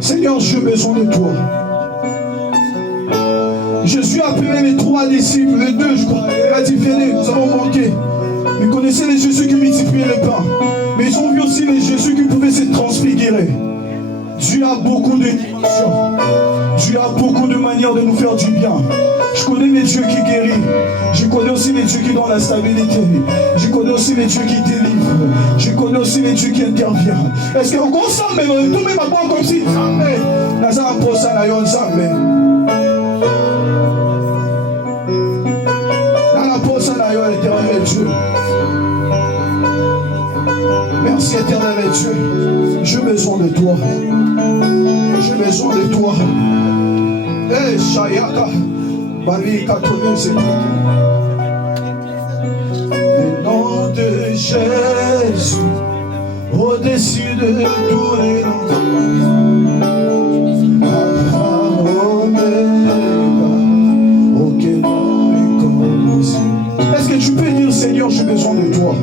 Seigneur, j'ai besoin de toi. Jésus a appelé les 3 disciples, les 2 je crois. Il a dit, venez, nous avons manqué. Ils connaissaient les Jésus qui multipliaient les pains. Mais ils ont vu aussi les Jésus qui pouvaient se transfigurer. Dieu a beaucoup de dimensions. Dieu a beaucoup de manières de nous faire du bien. Je connais les dieux qui guérissent. Je connais aussi les dieux qui donnent la stabilité. Je connais aussi les dieux qui délivrent. Je connais aussi les dieux qui interviennent. Est-ce que vous savez, tout le monde va comme si nous avons posé la yon Zambé. Dans la pose la yon éternel Dieu. Merci éternel Dieu. J'ai besoin de toi. J'ai besoin de toi. Eh, Shayaka. Bali Katone, c'est le nom de Jésus, au-dessus de tous les noms. Alpha, Omega, aucun nom est comme lui. Est-ce que tu peux dire, Seigneur, j'ai besoin de toi?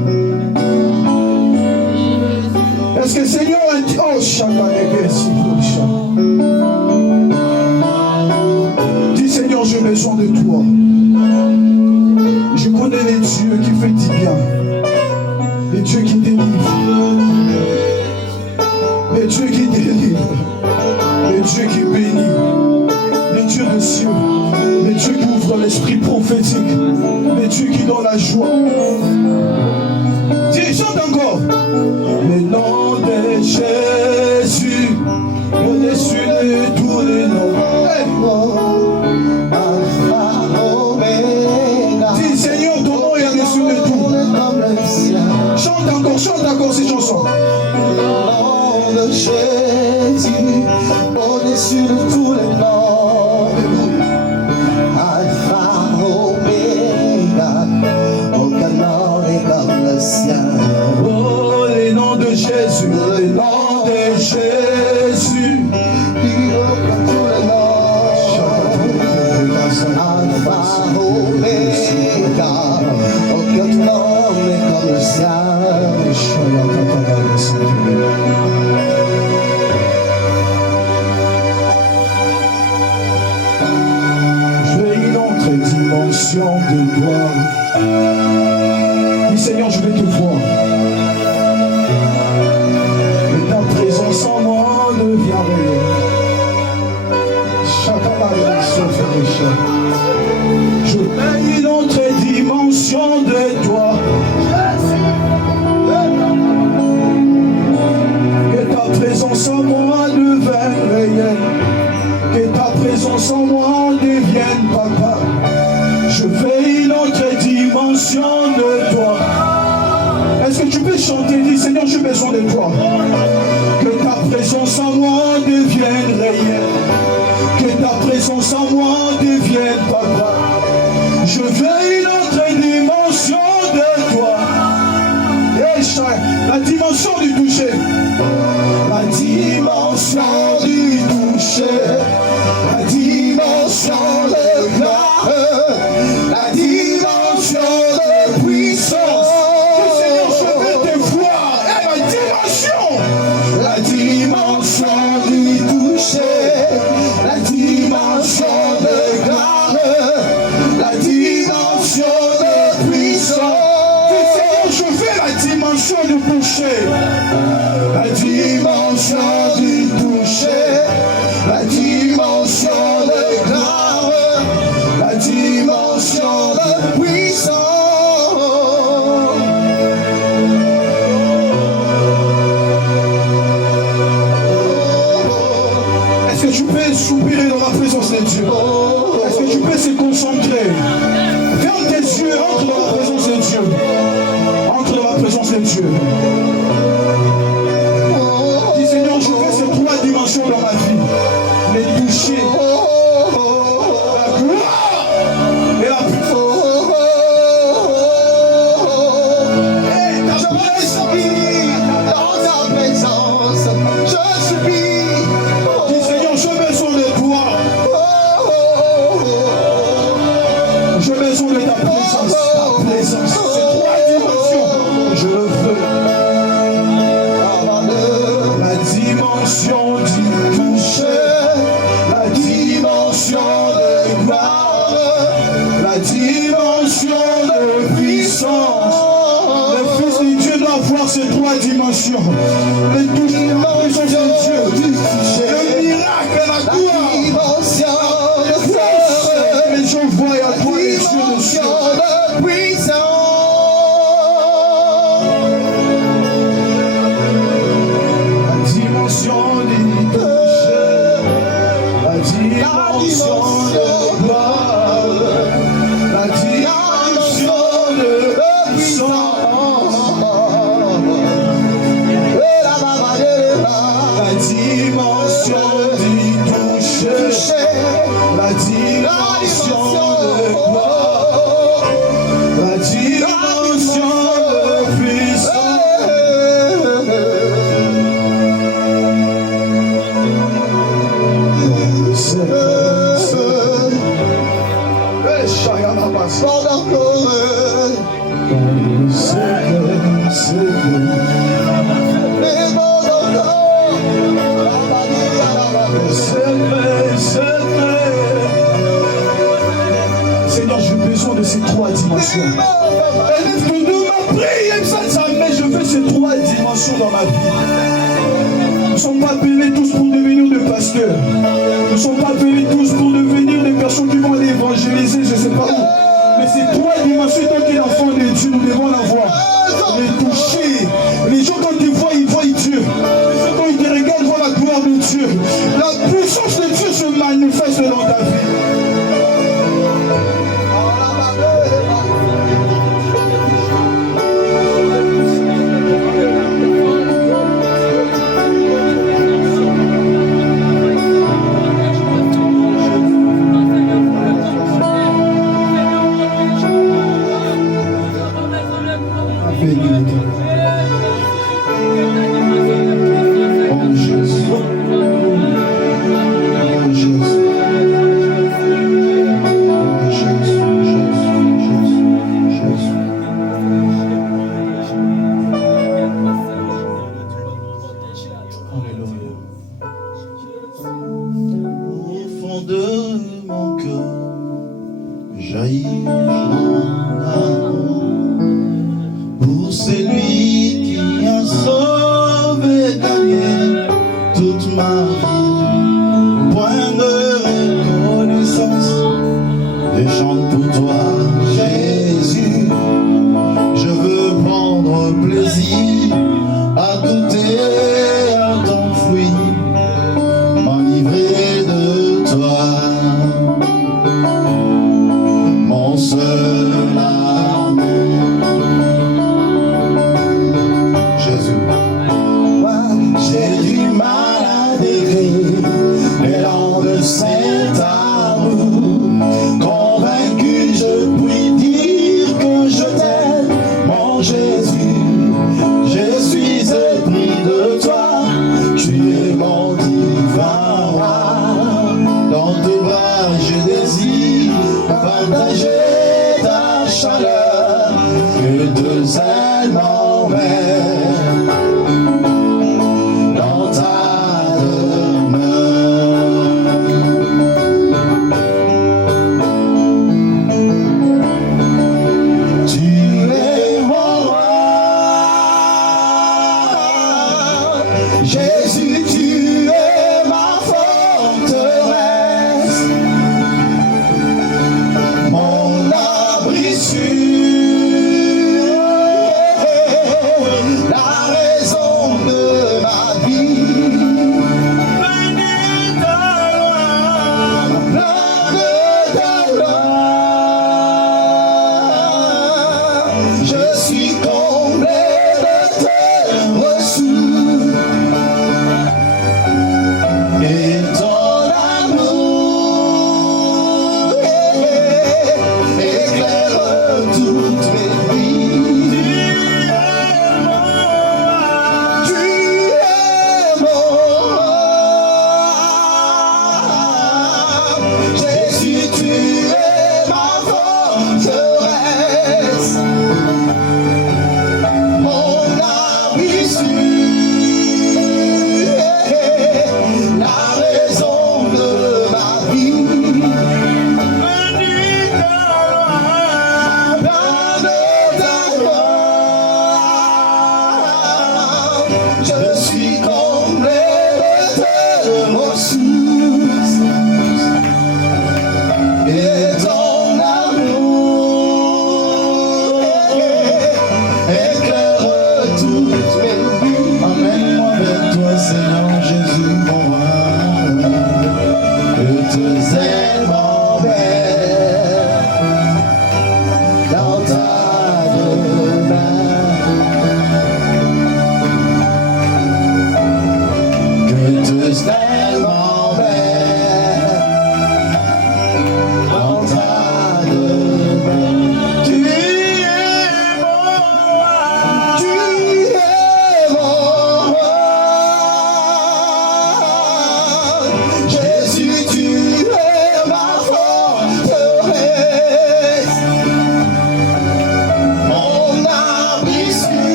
Est-ce que Seigneur a dit, oh, dis Seigneur, j'ai besoin de toi. Je connais les dieux qui font du bien, les dieux qui délivrent, les dieux qui délivrent, les dieux qui bénissent, les dieux de cieux, les dieux qui ouvrent l'esprit prophétique, les dieux qui donnent la joie. Dis, chante encore. Le nom de Jésus, au-dessus de tous les noms. Alpha, Omega. Dis Seigneur, ton nom est au-dessus de tout. Chante encore ces chansons. Le nom de Jésus, au-dessus de tous les noms. Alpha, Omega, aucun nom n'est comme le sien. Jésus, le nom de Jésus, Alpha, Omega, aucun nom n'est comme le sien. Je veux une autre dimension de toi. Dis Seigneur, je vais te voir. Sans moi devient réel. Chacun va aller sauf les chats. Je veux une autre dimension de toi. Que ta présence en moi devienne réelle. Que ta présence en moi devienne papa. Je veux une autre dimension de toi. Est-ce que tu peux chanter? Dis Seigneur, j'ai besoin de toi. Que ta présence en moi devienne réelle. Que ta présence en moi devienne papa. Je veux une autre dimension de toi. La dimension du toucher. La dimension du toucher. La dimension de gloire. La dimension de puissance. La dimension du toucher, la dimension de gloire, la dimension de puissance. Je fais la dimension du toucher, la dimension du toucher, la dimension de gloire, la dimension de puissance. Tu peux soupirer dans la présence de Dieu. Est-ce que tu peux se concentrer? Ferme tes yeux, entre dans la présence de Dieu. Entre dans la présence de Dieu. Dis Seigneur, je veux ces 3 dimensions dans ma vie. Les toucher. La gloire et la puissance. Je respire dans ta présence. Je subis. J'ai besoin de toi. J'ai besoin de ta présence. Ta présence. C'est 3 dimensions. Je veux. La dimension du toucher. dimension. Le touche de la présence de Dieu. Le miracle, la gloire. Les gens voient à toi les yeux de Dieu. La dimension du toucher. La dimension de gloire. La dimension de puissance. La dimension du toucher, la dimension de gloire, la dimension de puissance. Seigneur, j'ai besoin de ces trois dimensions. Élève-toi de ma prière, mais je veux ces trois dimensions dans ma vie. Nous ne sommes pas appelés tous pour devenir des pasteurs. Nous ne sommes pas appelés tous pour devenir des personnes qui vont aller évangéliser, je ne sais pas où. Mais ces trois dimensions, tant qu'il est enfant de Dieu, nous devons l'avoir. Les toucher. Les gens, quand ils voient Dieu. Les gens, quand ils te regardent, voient la gloire de Dieu. La puissance de Dieu se manifeste dans ta vie. Cet amour convaincu, je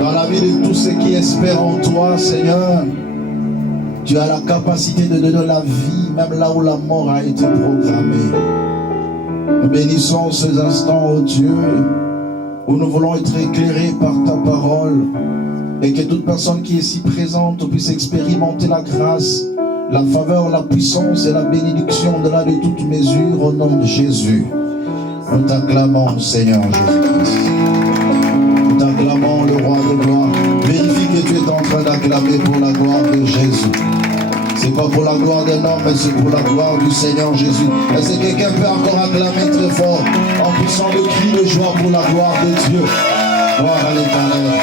dans la vie de tous ceux qui espèrent en toi, Seigneur. Tu as la capacité de donner la vie, même là où la mort a été programmée. Nous bénissons ces instants, oh Dieu, où nous voulons être éclairés par ta parole, et que toute personne qui est ici présente puisse expérimenter la grâce, la faveur, la puissance et la bénédiction de toute mesure au nom de Jésus. Nous t'acclamons, Seigneur Jésus-Christ. Nous t'acclamons, le roi de gloire. Vérifie que tu es en train d'acclamer pour la gloire de Jésus. C'est pas pour la gloire d'un homme, mais c'est pour la gloire du Seigneur Jésus. Est-ce que quelqu'un peut encore acclamer très fort en poussant le cri de joie pour la gloire de Dieu? Gloire à l'Éternel.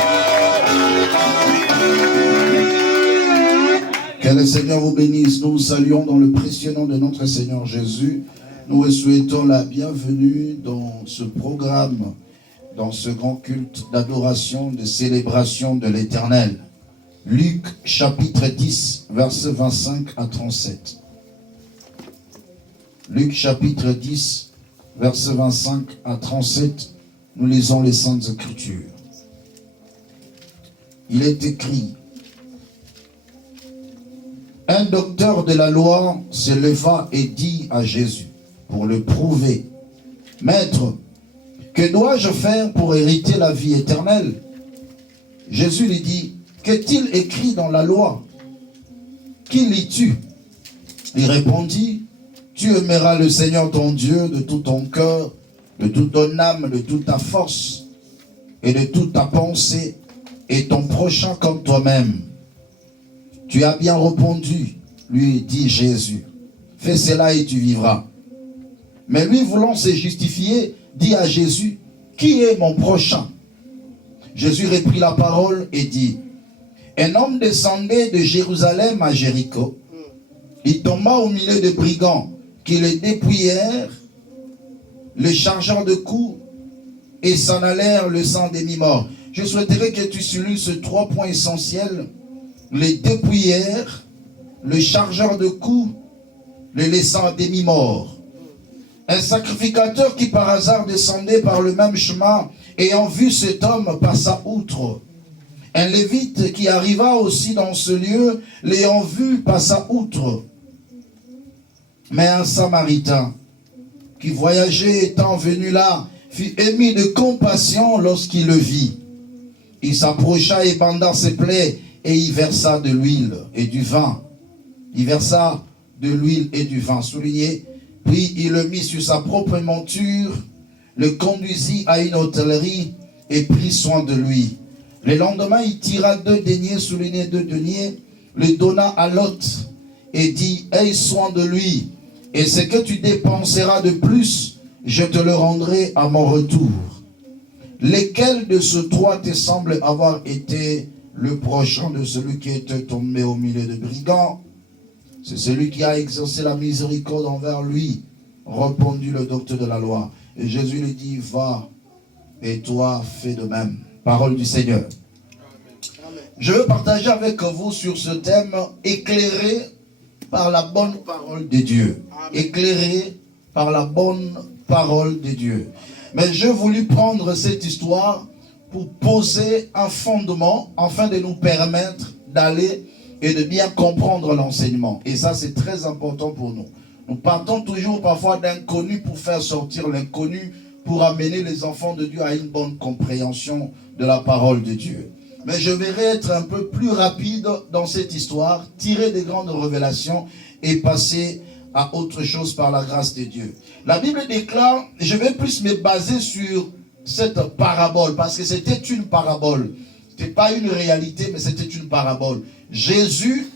Que le Seigneur vous bénisse. Nous vous saluons dans le précieux nom de notre Seigneur Jésus. Nous vous souhaitons la bienvenue dans ce programme, dans ce grand culte d'adoration, de célébration de l'Éternel. Luc chapitre 10, versets 25 à 37. Luc chapitre 10, versets 25 à 37, nous lisons les Saintes Écritures. Il est écrit: un docteur de la loi se leva et dit à Jésus, pour le prouver: Maître, que dois-je faire pour hériter la vie éternelle? Jésus lui dit: qu'est-il écrit dans la loi? Qui lis-tu? Il répondit: tu aimeras le Seigneur ton Dieu de tout ton cœur, de toute ton âme, de toute ta force et de toute ta pensée, et ton prochain comme toi-même. Tu as bien répondu, lui dit Jésus. Fais cela et tu vivras. Mais lui, voulant se justifier, dit à Jésus: qui est mon prochain? Jésus reprit la parole et dit: un homme descendait de Jérusalem à Jéricho. Il tomba au milieu de brigands qui le dépouillèrent, le chargèrent de coups et s'en allèrent le sang des mi-morts. Je souhaiterais que tu soulignes 3 points essentiels: les dépouillèrent, le chargeur de coups, le laissant à demi-mort. Un sacrificateur qui par hasard descendait par le même chemin, ayant vu cet homme, passa outre. Un lévite qui arriva aussi dans ce lieu, l'ayant vu, passa outre. Mais un samaritain qui voyageait étant venu là, fut ému de compassion lorsqu'il le vit. Il s'approcha et banda ses plaies, et y versa de l'huile et du vin. Il versa de l'huile et du vin, souligné. Puis il le mit sur sa propre monture, le conduisit à une hôtellerie et prit soin de lui. Le lendemain, il tira 2 deniers, souligné 2 deniers, le donna à l'hôte et dit: aie soin de lui, et ce que tu dépenseras de plus, je te le rendrai à mon retour. Lesquels de ce 3 te semble avoir été le prochain de celui qui était tombé au milieu de brigands? C'est celui qui a exercé la miséricorde envers lui, répondit le docteur de la loi. Et Jésus lui dit: va, et toi fais de même. Parole du Seigneur. Amen. Je veux partager avec vous sur ce thème: éclairé par la bonne parole de Dieu. Amen. Éclairé par la bonne parole de Dieu. Mais j'ai voulu prendre cette histoire pour poser un fondement afin de nous permettre d'aller et de bien comprendre l'enseignement. Et ça, c'est très important pour nous. Nous partons toujours parfois d'inconnu pour faire sortir l'inconnu, pour amener les enfants de Dieu à une bonne compréhension de la parole de Dieu. Mais je vais être un peu plus rapide dans cette histoire, tirer des grandes révélations et passer à autre chose par la grâce de Dieu. La Bible déclare, je vais plus me baser sur cette parabole, parce que c'était une parabole. Ce n'était pas une réalité, mais c'était une parabole. Jésus,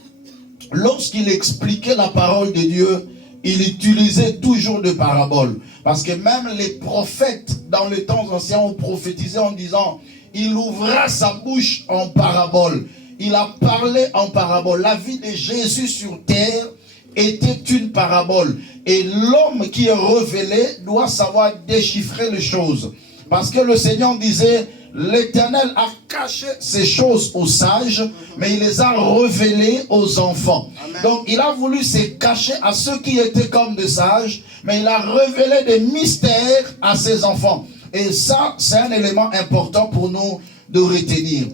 lorsqu'il expliquait la parole de Dieu, il utilisait toujours des paraboles. Parce que même les prophètes, dans les temps anciens, ont prophétisé en disant: il ouvra sa bouche en parabole. Il a parlé en parabole. La vie de Jésus sur terre était une parabole. Et l'homme qui est révélé doit savoir déchiffrer les choses. Parce que le Seigneur disait: l'Éternel a caché ces choses aux sages, mais il les a révélées aux enfants. Amen. Donc il a voulu se cacher à ceux qui étaient comme des sages, mais il a révélé des mystères à ses enfants. Et ça, c'est un élément important pour nous de retenir.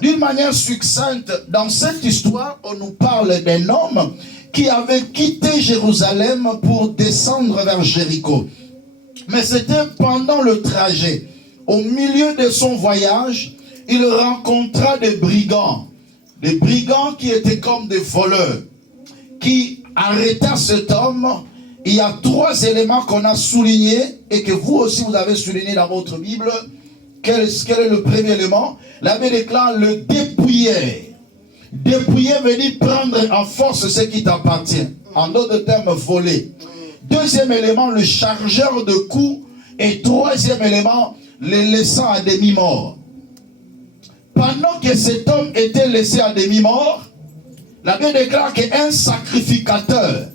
D'une manière succincte, dans cette histoire, on nous parle d'un homme qui avait quitté Jérusalem pour descendre vers Jéricho. Mais c'était pendant le trajet. Au milieu de son voyage, il rencontra des brigands. Des brigands qui étaient comme des voleurs, qui arrêta cet homme. Il y a 3 éléments qu'on a soulignés et que vous aussi vous avez souligné dans votre Bible. Quel est le premier élément? La Bible déclare le dépouiller. Dépouiller veut dire prendre en force ce qui t'appartient. En d'autres termes, voler. Deuxième élément, le chargeur de coups. Et troisième élément, les laissant à demi-mort. Pendant que cet homme était laissé à demi-mort, la Bible déclare qu'un sacrificateur,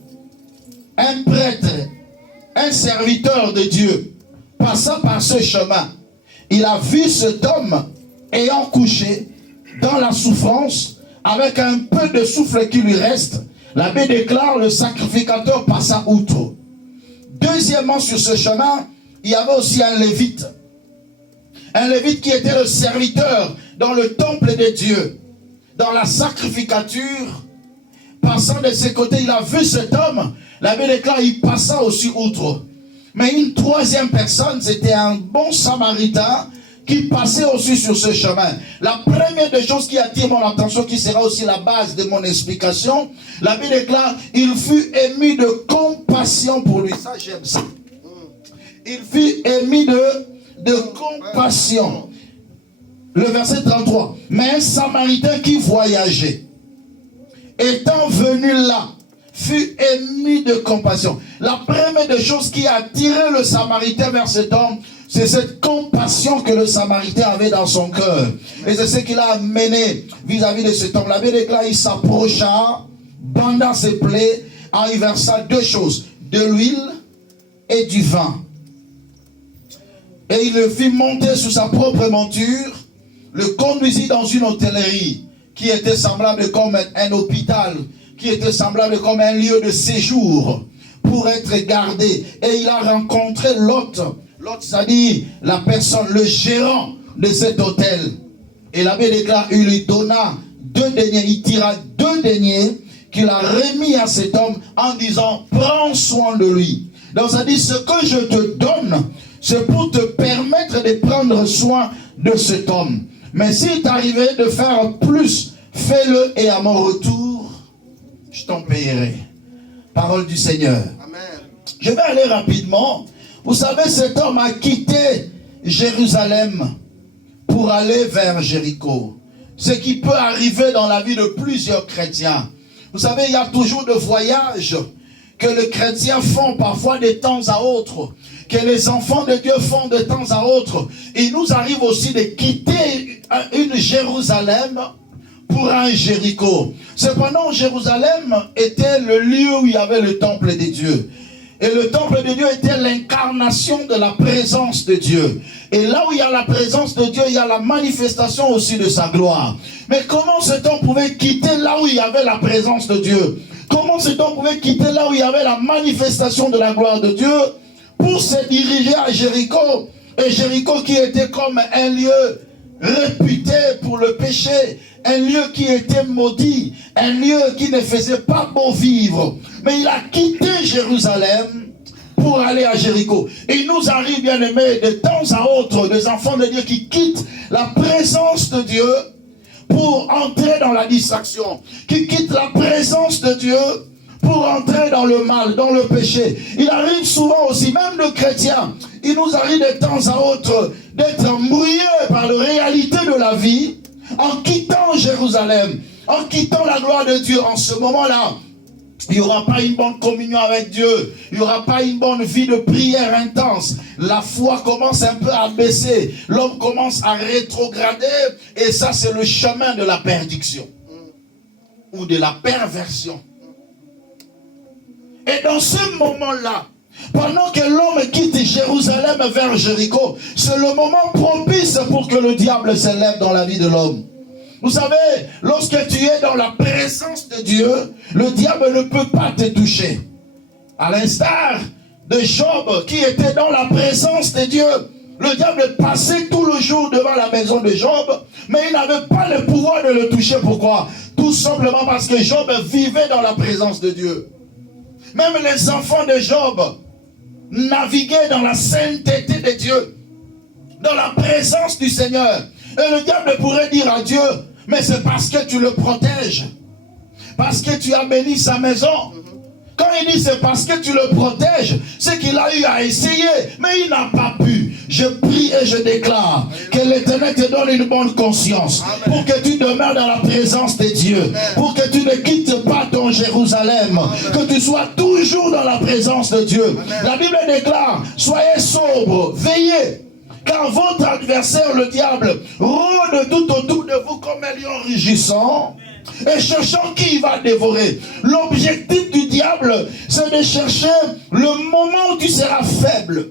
un prêtre, un serviteur de Dieu, passant par ce chemin, il a vu cet homme ayant couché dans la souffrance, avec un peu de souffle qui lui reste. La Bible déclare le sacrificateur passa outre. Deuxièmement, sur ce chemin, il y avait aussi un lévite. Un lévite qui était le serviteur dans le temple de Dieu, dans la sacrificature. Passant de ses côtés, il a vu cet homme. La Bible déclare, il passa aussi outre. Mais une troisième personne, c'était un bon samaritain qui passait aussi sur ce chemin. La première des choses qui attire mon attention, qui sera aussi la base de mon explication, la Bible déclare, il fut ému de compassion pour lui. Ça, j'aime ça. Il fut ému de compassion. Le verset 33. Mais un samaritain qui voyageait, étant venu là, fut ému de compassion. La première des choses qui a attiré le samaritain vers cet homme, c'est cette compassion que le samaritain avait dans son cœur. Et c'est ce qu'il a amené vis-à-vis de cet homme. La Bible déclare, il s'approcha, banda ses plaies, en y versa 2 choses, de l'huile et du vin. Et il le fit monter sur sa propre monture, le conduisit dans une hôtellerie qui était semblable comme un hôpital, qui était semblable comme un lieu de séjour pour être gardé. Et il a rencontré l'hôte. L'hôte, c'est-à-dire la personne, le gérant de cet hôtel. Et la Bible déclare, il lui donna 2 deniers. Il tira 2 deniers qu'il a remis à cet homme en disant, prends soin de lui. Donc ça dit, ce que je te donne, c'est pour te permettre de prendre soin de cet homme. Mais s'il t'arrivait de faire plus, fais-le et à mon retour, je t'en payerai. Parole du Seigneur. Amen. Je vais aller rapidement. Vous savez, cet homme a quitté Jérusalem pour aller vers Jéricho. Ce qui peut arriver dans la vie de plusieurs chrétiens. Vous savez, il y a toujours des voyages que les chrétiens font parfois de temps à autre, que les enfants de Dieu font de temps à autre. Il nous arrive aussi de quitter une Jérusalem pour un Jéricho. Cependant, Jérusalem était le lieu où il y avait le temple de Dieu. Et le temple de Dieu était l'incarnation de la présence de Dieu. Et là où il y a la présence de Dieu, il y a la manifestation aussi de sa gloire. Mais comment cet homme pouvait quitter là où il y avait la présence de Dieu? Comment cet homme pouvait quitter là où il y avait la manifestation de la gloire de Dieu pour se diriger à Jéricho? Et Jéricho qui était comme un lieu réputé pour le péché, un lieu qui était maudit, un lieu qui ne faisait pas beau vivre. Mais il a quitté Jérusalem pour aller à Jéricho. Et il nous arrive, bien aimés, de temps à autre, des enfants de Dieu qui quittent la présence de Dieu pour entrer dans la distraction, qui quittent la présence de Dieu pour entrer dans le mal, dans le péché. Il arrive souvent aussi, même le chrétien, il nous arrive de temps à autre d'être mouillé par la réalité de la vie, en quittant Jérusalem, en quittant la gloire de Dieu. En ce moment-là, il n'y aura pas une bonne communion avec Dieu, il n'y aura pas une bonne vie de prière intense. La foi commence un peu à baisser, l'homme commence à rétrograder, et ça c'est le chemin de la perdition ou de la perversion. Et dans ce moment-là, pendant que l'homme quitte Jérusalem vers Jéricho, c'est le moment propice pour que le diable s'élève dans la vie de l'homme. Vous savez, lorsque tu es dans la présence de Dieu, le diable ne peut pas te toucher. À l'instar de Job qui était dans la présence de Dieu, Le diable passait tout le jour devant la maison de Job, mais il n'avait pas le pouvoir de le toucher. Pourquoi? Tout simplement parce que Job vivait dans la présence de Dieu. Même les enfants de Job naviguaient dans la sainteté de Dieu, dans la présence du Seigneur. Et le diable pourrait dire à Dieu, mais c'est parce que tu le protèges, parce que tu as béni sa maison. Quand il dit c'est parce que tu le protèges, c'est qu'il a eu à essayer, mais il n'a pas pu. Je prie et je déclare que l'Éternel te donne une bonne conscience pour que tu demeures dans la présence de Dieu, pour que tu ne quittes pas ton Jérusalem, que tu sois toujours dans la présence de Dieu. La Bible déclare, soyez sobres, veillez, car votre adversaire, le diable, rôde tout autour de vous comme un lion rugissant et cherchant qui il va dévorer. L'objectif du diable, c'est de chercher le moment où tu seras faible.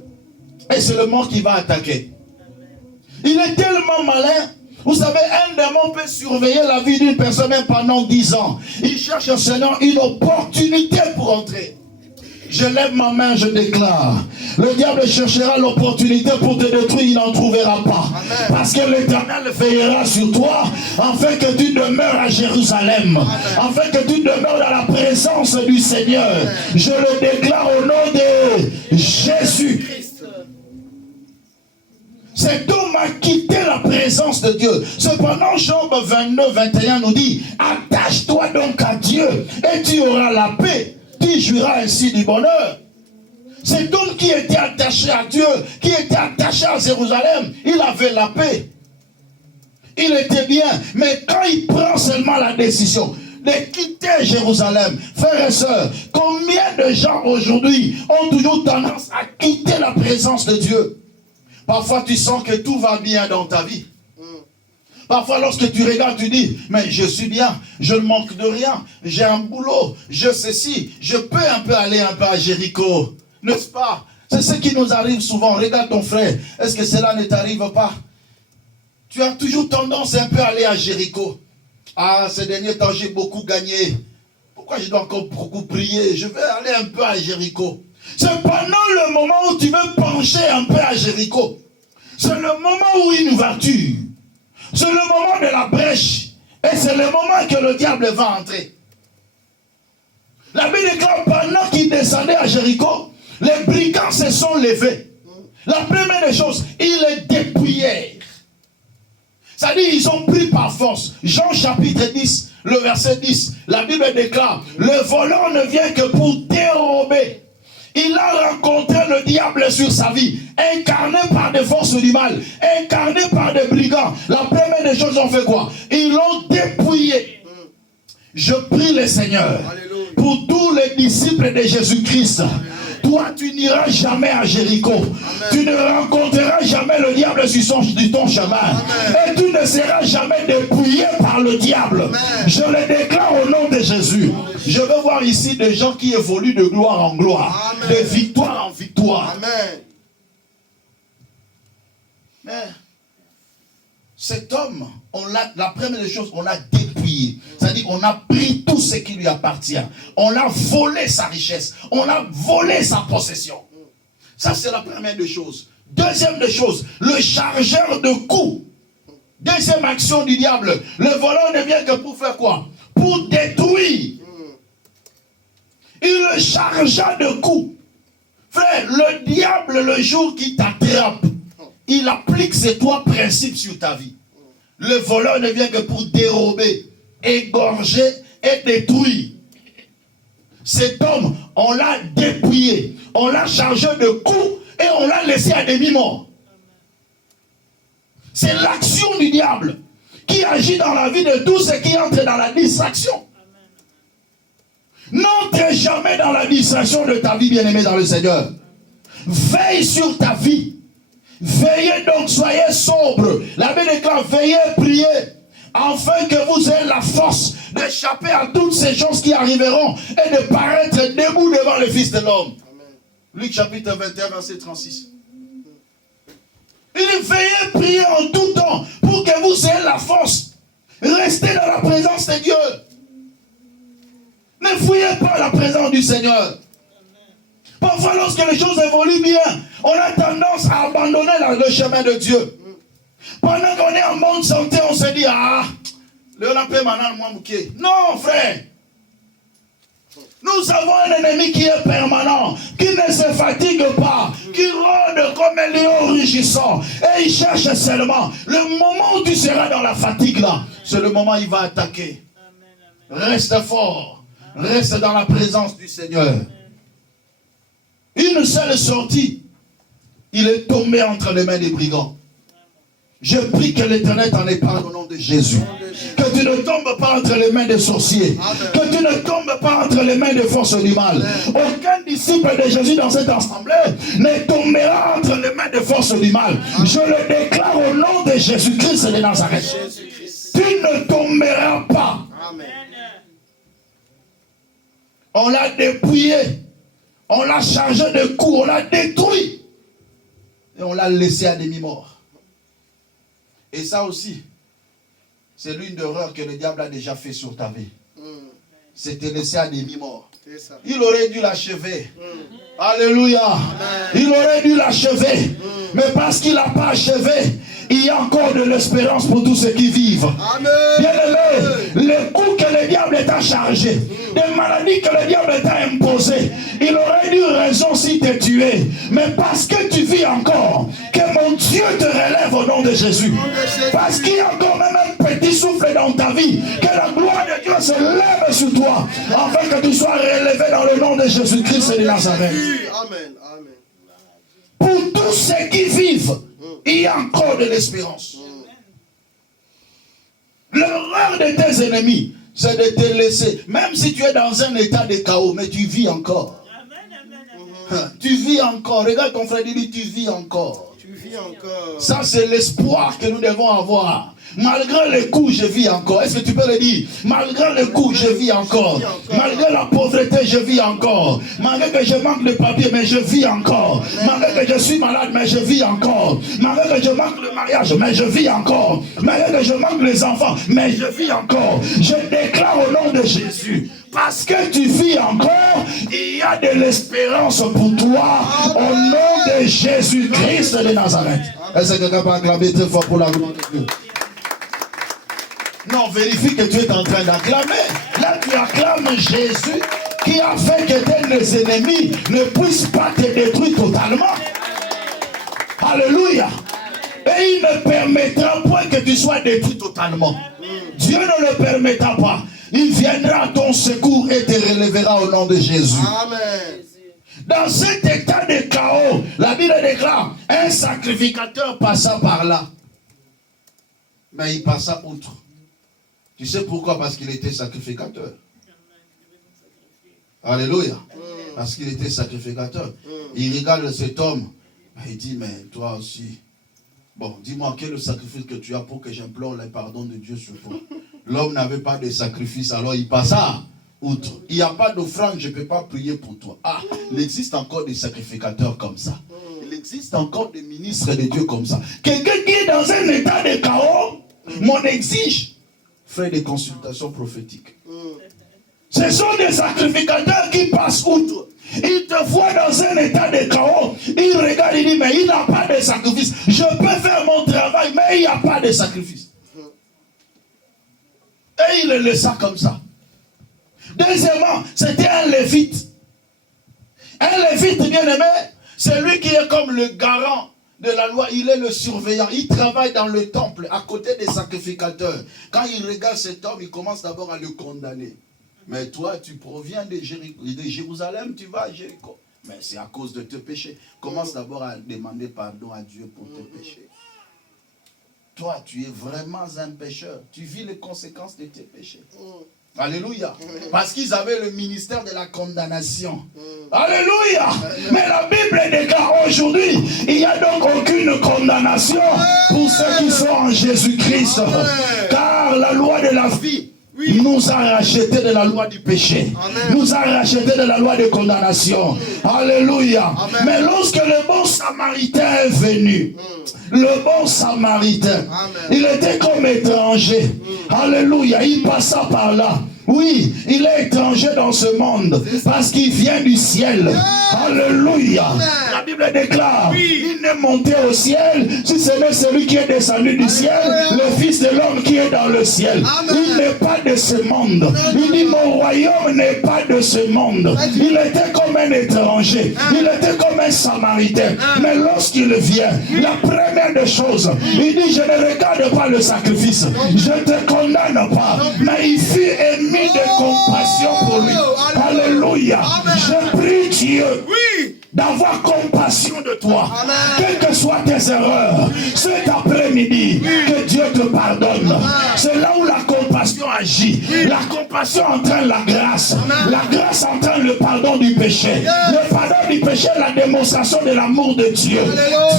Et c'est le moment qui va attaquer. Il est tellement malin. Vous savez, un démon peut surveiller la vie d'une personne même pendant 10 ans. Il cherche au Seigneur une opportunité pour entrer. Je lève ma main, je déclare. Le diable cherchera l'opportunité pour te détruire, il n'en trouvera pas. Amen. Parce que l'Éternel veillera sur toi, afin que tu demeures à Jérusalem. Amen. Afin que tu demeures dans la présence du Seigneur. Amen. Je le déclare au nom de Jésus. Cet homme a quitté la présence de Dieu. Cependant, Job 29, 21 nous dit, attache-toi donc à Dieu et tu auras la paix. Tu jouiras ainsi du bonheur. Cet homme qui était attaché à Dieu, qui était attaché à Jérusalem, il avait la paix. Il était bien. Mais quand il prend seulement la décision de quitter Jérusalem, frères et sœurs, combien de gens aujourd'hui ont toujours tendance à quitter la présence de Dieu? Parfois tu sens que tout va bien dans ta vie. Parfois lorsque tu regardes, tu dis, mais je suis bien, je ne manque de rien, j'ai un boulot, je sais si, je peux un peu aller un peu à Jéricho. N'est-ce pas? C'est ce qui nous arrive souvent. Regarde ton frère, est-ce que cela ne t'arrive pas? Tu as toujours tendance un peu à aller à Jéricho. Ah, ces derniers temps, j'ai beaucoup gagné. Pourquoi je dois encore beaucoup prier? Je vais aller un peu à Jéricho. C'est pendant le moment où tu veux pencher un peu à Jéricho. C'est le moment où il nous va tuer. C'est le moment de la brèche. Et c'est le moment que le diable va entrer. La Bible déclare pendant qu'il descendait à Jéricho, les brigands se sont levés. La première des choses, ils les dépouillèrent. C'est-à-dire, ils ont pris par force. Jean chapitre 10, le verset 10, la Bible déclare, le voleur ne vient que pour dérober. Il a rencontré le diable sur sa vie, incarné par des forces du mal, incarné par des brigands. La première des choses, ils ont fait quoi? Ils l'ont dépouillé. Je prie le Seigneur pour tous les disciples de Jésus-Christ. Toi, tu n'iras jamais à Jéricho. Amen. Tu ne rencontreras jamais le diable sur ton chemin. Amen. Et tu ne seras jamais dépouillé par le diable. Amen. Je le déclare au nom de Jésus. Amen. Je veux voir ici des gens qui évoluent de gloire en gloire, Amen. De victoire en victoire. Amen. Mais cet homme, la première des choses, on l'a dépouillé. C'est-à-dire, on a pris tout ce qui lui appartient. On a volé sa richesse. On a volé sa possession. Ça, c'est la première des choses. Deuxième des choses, le chargeur de coups. Deuxième action du diable. Le voleur ne vient que pour faire quoi? Pour détruire. Il le chargea de coups. Frère, le diable, le jour qui t'attrape, il applique ces trois principes sur ta vie. Le voleur ne vient que pour dérober, égorger et détruire. Cet homme, on l'a dépouillé, on l'a chargé de coups et on l'a laissé à demi-mort. C'est l'action du diable qui agit dans la vie de tous ceux qui entrent dans la distraction. N'entre jamais dans la distraction de ta vie, bien-aimé dans le Seigneur. Veille sur ta vie. Veillez donc, soyez sobres. La Bible déclare, veillez, priez, afin que vous ayez la force d'échapper à toutes ces choses qui arriveront et de paraître debout devant le Fils de l'homme. Luc chapitre 21, verset 36. Il dit, veillez, priez en tout temps pour que vous ayez la force. Restez dans la présence de Dieu. Ne fouillez pas la présence du Seigneur. Parfois, lorsque les choses évoluent bien, on a tendance à abandonner le chemin de Dieu. Pendant qu'on est en bonne santé, on se dit, ah, non, frère. Nous avons un ennemi qui est permanent, qui ne se fatigue pas, qui rôde comme un lion rugissant. Et il cherche seulement. Le moment où tu seras dans la fatigue là, c'est le moment où il va attaquer. Reste fort. Reste dans la présence du Seigneur. Une seule sortie, il est tombé entre les mains des brigands. Je prie que l'Éternel t'en épargne au nom de Jésus. Que tu ne tombes pas entre les mains des sorciers. Que tu ne tombes pas entre les mains des forces du mal. Aucun disciple de Jésus dans cette assemblée ne tombera entre les mains des forces du mal. Je le déclare au nom de Jésus-Christ de Nazareth. Tu ne tomberas pas. On l'a dépouillé. On l'a chargé de coups. On l'a détruit. Et on l'a laissé à demi-mort. Et ça aussi, c'est l'une des erreurs que le diable a déjà fait sur ta vie. C'était laissé à demi-mort. Il aurait dû l'achever. Alléluia. Il aurait dû l'achever. Mais parce qu'il n'a pas achevé, il y a encore de l'espérance pour tous ceux qui vivent. Bien-aimé, les coups que le diable t'a chargé, des maladies que le diable t'a imposées, il aurait eu raison s'il t'a tué. Mais parce que tu vis encore, que mon Dieu te relève au nom de Jésus. Parce qu'il y a encore même un petit souffle dans ta vie, que la gloire de Dieu se lève sur toi, afin que tu sois relevé dans le nom de Jésus-Christ de Nazareth. Amen. Pour tous ceux qui vivent, il y a encore de l'espérance. L'erreur de tes ennemis, c'est de te laisser, même si tu es dans un état de chaos, mais tu vis encore. Tu vis encore. Regarde ton frère, dis-lui, tu vis encore. Tu vis encore. Ça, c'est l'espoir que nous devons avoir. Malgré les coups, je vis encore. Est-ce que tu peux le dire? Malgré les coups, je vis encore. Malgré la pauvreté, je vis encore. Malgré que je manque de papier, mais je vis encore. Malgré que je suis malade, mais je vis encore. Malgré que je manque le mariage, mais je vis encore. Malgré que je manque les enfants, mais je vis encore. Je déclare au nom de Jésus, parce que tu vis encore, il y a de l'espérance pour toi au nom de Jésus-Christ de Nazareth. Est-ce que quelqu'un peut acclamer très fort pour la gloire de Dieu? Non, vérifie que tu es en train d'acclamer. Là, tu acclames Jésus qui a fait que tes ennemis ne puissent pas te détruire totalement. Alléluia. Et il ne permettra point que tu sois détruit totalement. Dieu ne le permettra pas. Il viendra à ton secours et te relèvera au nom de Jésus. Amen. Dans cet état de chaos, la Bible déclare, un sacrificateur passa par là. Mais il passa outre. Tu sais pourquoi? Parce qu'il était sacrificateur. Alléluia. Parce qu'il était sacrificateur. Il regarde cet homme. Il dit, mais toi aussi. Bon, dis-moi, quel est le sacrifice que tu as pour que j'implore le pardon de Dieu sur toi? L'homme n'avait pas de sacrifice, alors il passa outre. Il n'y a pas d'offrande, je ne peux pas prier pour toi. Ah, il existe encore des sacrificateurs comme ça. Il existe encore des ministres de Dieu comme ça. Quelqu'un qui est dans un état de chaos, m'en exige. Fait des consultations prophétiques. Ce sont des sacrificateurs qui passent outre. Ils te voient dans un état de chaos. Ils regardent et disent, mais il n'a pas de sacrifice. Je peux faire mon travail, mais il n'y a pas de sacrifice. Et il le laissa comme ça. Deuxièmement, c'était un lévite. Un lévite, bien aimé, c'est lui qui est comme le garant de la loi, il est le surveillant, il travaille dans le temple à côté des sacrificateurs. Quand il regarde cet homme, il commence d'abord à le condamner. Mais toi, tu proviens de Jérusalem, tu vas à Jéricho. Mais c'est à cause de tes péchés. Commence d'abord à demander pardon à Dieu pour tes péchés. Toi, tu es vraiment un pécheur. Tu vis les conséquences de tes péchés. Alléluia. Parce qu'ils avaient le ministère de la condamnation. Alléluia. Mais la Bible déclare aujourd'hui, il n'y a donc aucune condamnation pour ceux qui sont en Jésus-Christ. Car la loi de la vie nous a racheté de la loi du péché. Nous a racheté de la loi de condamnation. Alléluia. Mais lorsque le bon Samaritain est venu, le bon Samaritain, il était comme étranger. Alléluia. Il passa par là. Oui, il est étranger dans ce monde parce qu'il vient du ciel. Alléluia. La Bible déclare, il n'est monté au ciel si ce n'est celui qui est descendu du ciel, le Fils de l'homme qui est dans le ciel. Il n'est pas de ce monde. Il dit, mon royaume n'est pas de ce monde. Il était comme un étranger. Il était comme un samaritain. Mais lorsqu'il vient, la première des choses, il dit, je ne regarde pas le sacrifice. Je ne te condamne pas. Mais il fut ému de compassion pour lui. Alléluia. Je prie Dieu d'avoir compassion de toi. Quelles que soient tes erreurs, cet après-midi, que Dieu te pardonne. C'est là où la compassion agit. La compassion entraîne la grâce. La grâce entraîne le pardon du péché. Le pardon du péché est la démonstration de l'amour de Dieu.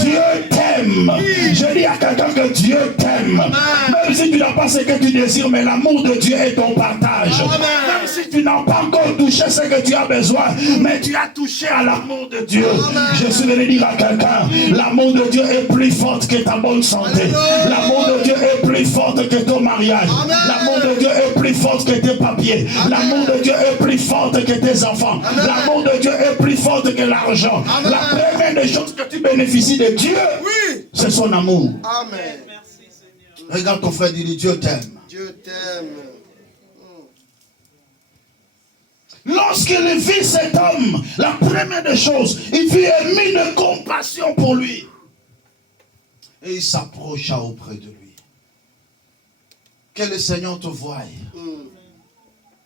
Dieu t'aime. Je dis à quelqu'un que Dieu t'aime. Même si tu n'as pas ce que tu désires, mais l'amour de Dieu est ton partage. Même si tu n'as pas encore touché ce que tu as besoin, mais tu as touché à l'amour de Dieu. Je suis venu dire à quelqu'un, l'amour de Dieu est plus fort que ta bonne santé. L'amour de Dieu est plus fort que ton mariage. L'amour de Dieu est plus fort que tes papiers. L'amour de Dieu est plus fort que tes enfants. L'amour de Dieu est plus fort que l'argent. La première des choses que tu bénéficies de Dieu, c'est son amour. Amen. Regarde ton frère, dis-lui, Dieu t'aime. Dieu t'aime. Lorsqu'il vit cet homme, la première des choses, il fut ému de compassion pour lui. Et il s'approcha auprès de lui. Que le Seigneur te voie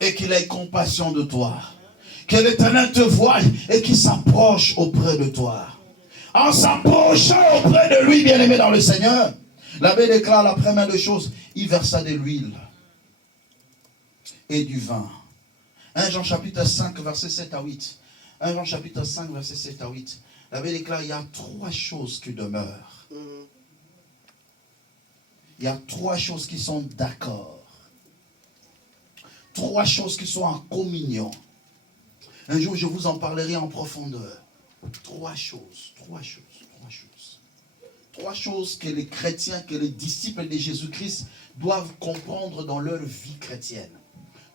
et qu'il ait compassion de toi. Que l'Éternel te voie et qu'il s'approche auprès de toi. En s'approchant auprès de lui, bien-aimé dans le Seigneur, l'abbé déclare la première des choses, il versa de l'huile et du vin. 1 Jean chapitre 5, verset 7 à 8. 1 Jean chapitre 5, verset 7 à 8. L'abbé déclare, il y a trois choses qui demeurent. Il y a trois choses qui sont d'accord. Trois choses qui sont en communion. Un jour, je vous en parlerai en profondeur. Trois choses. Trois choses que les chrétiens, que les disciples de Jésus-Christ doivent comprendre dans leur vie chrétienne.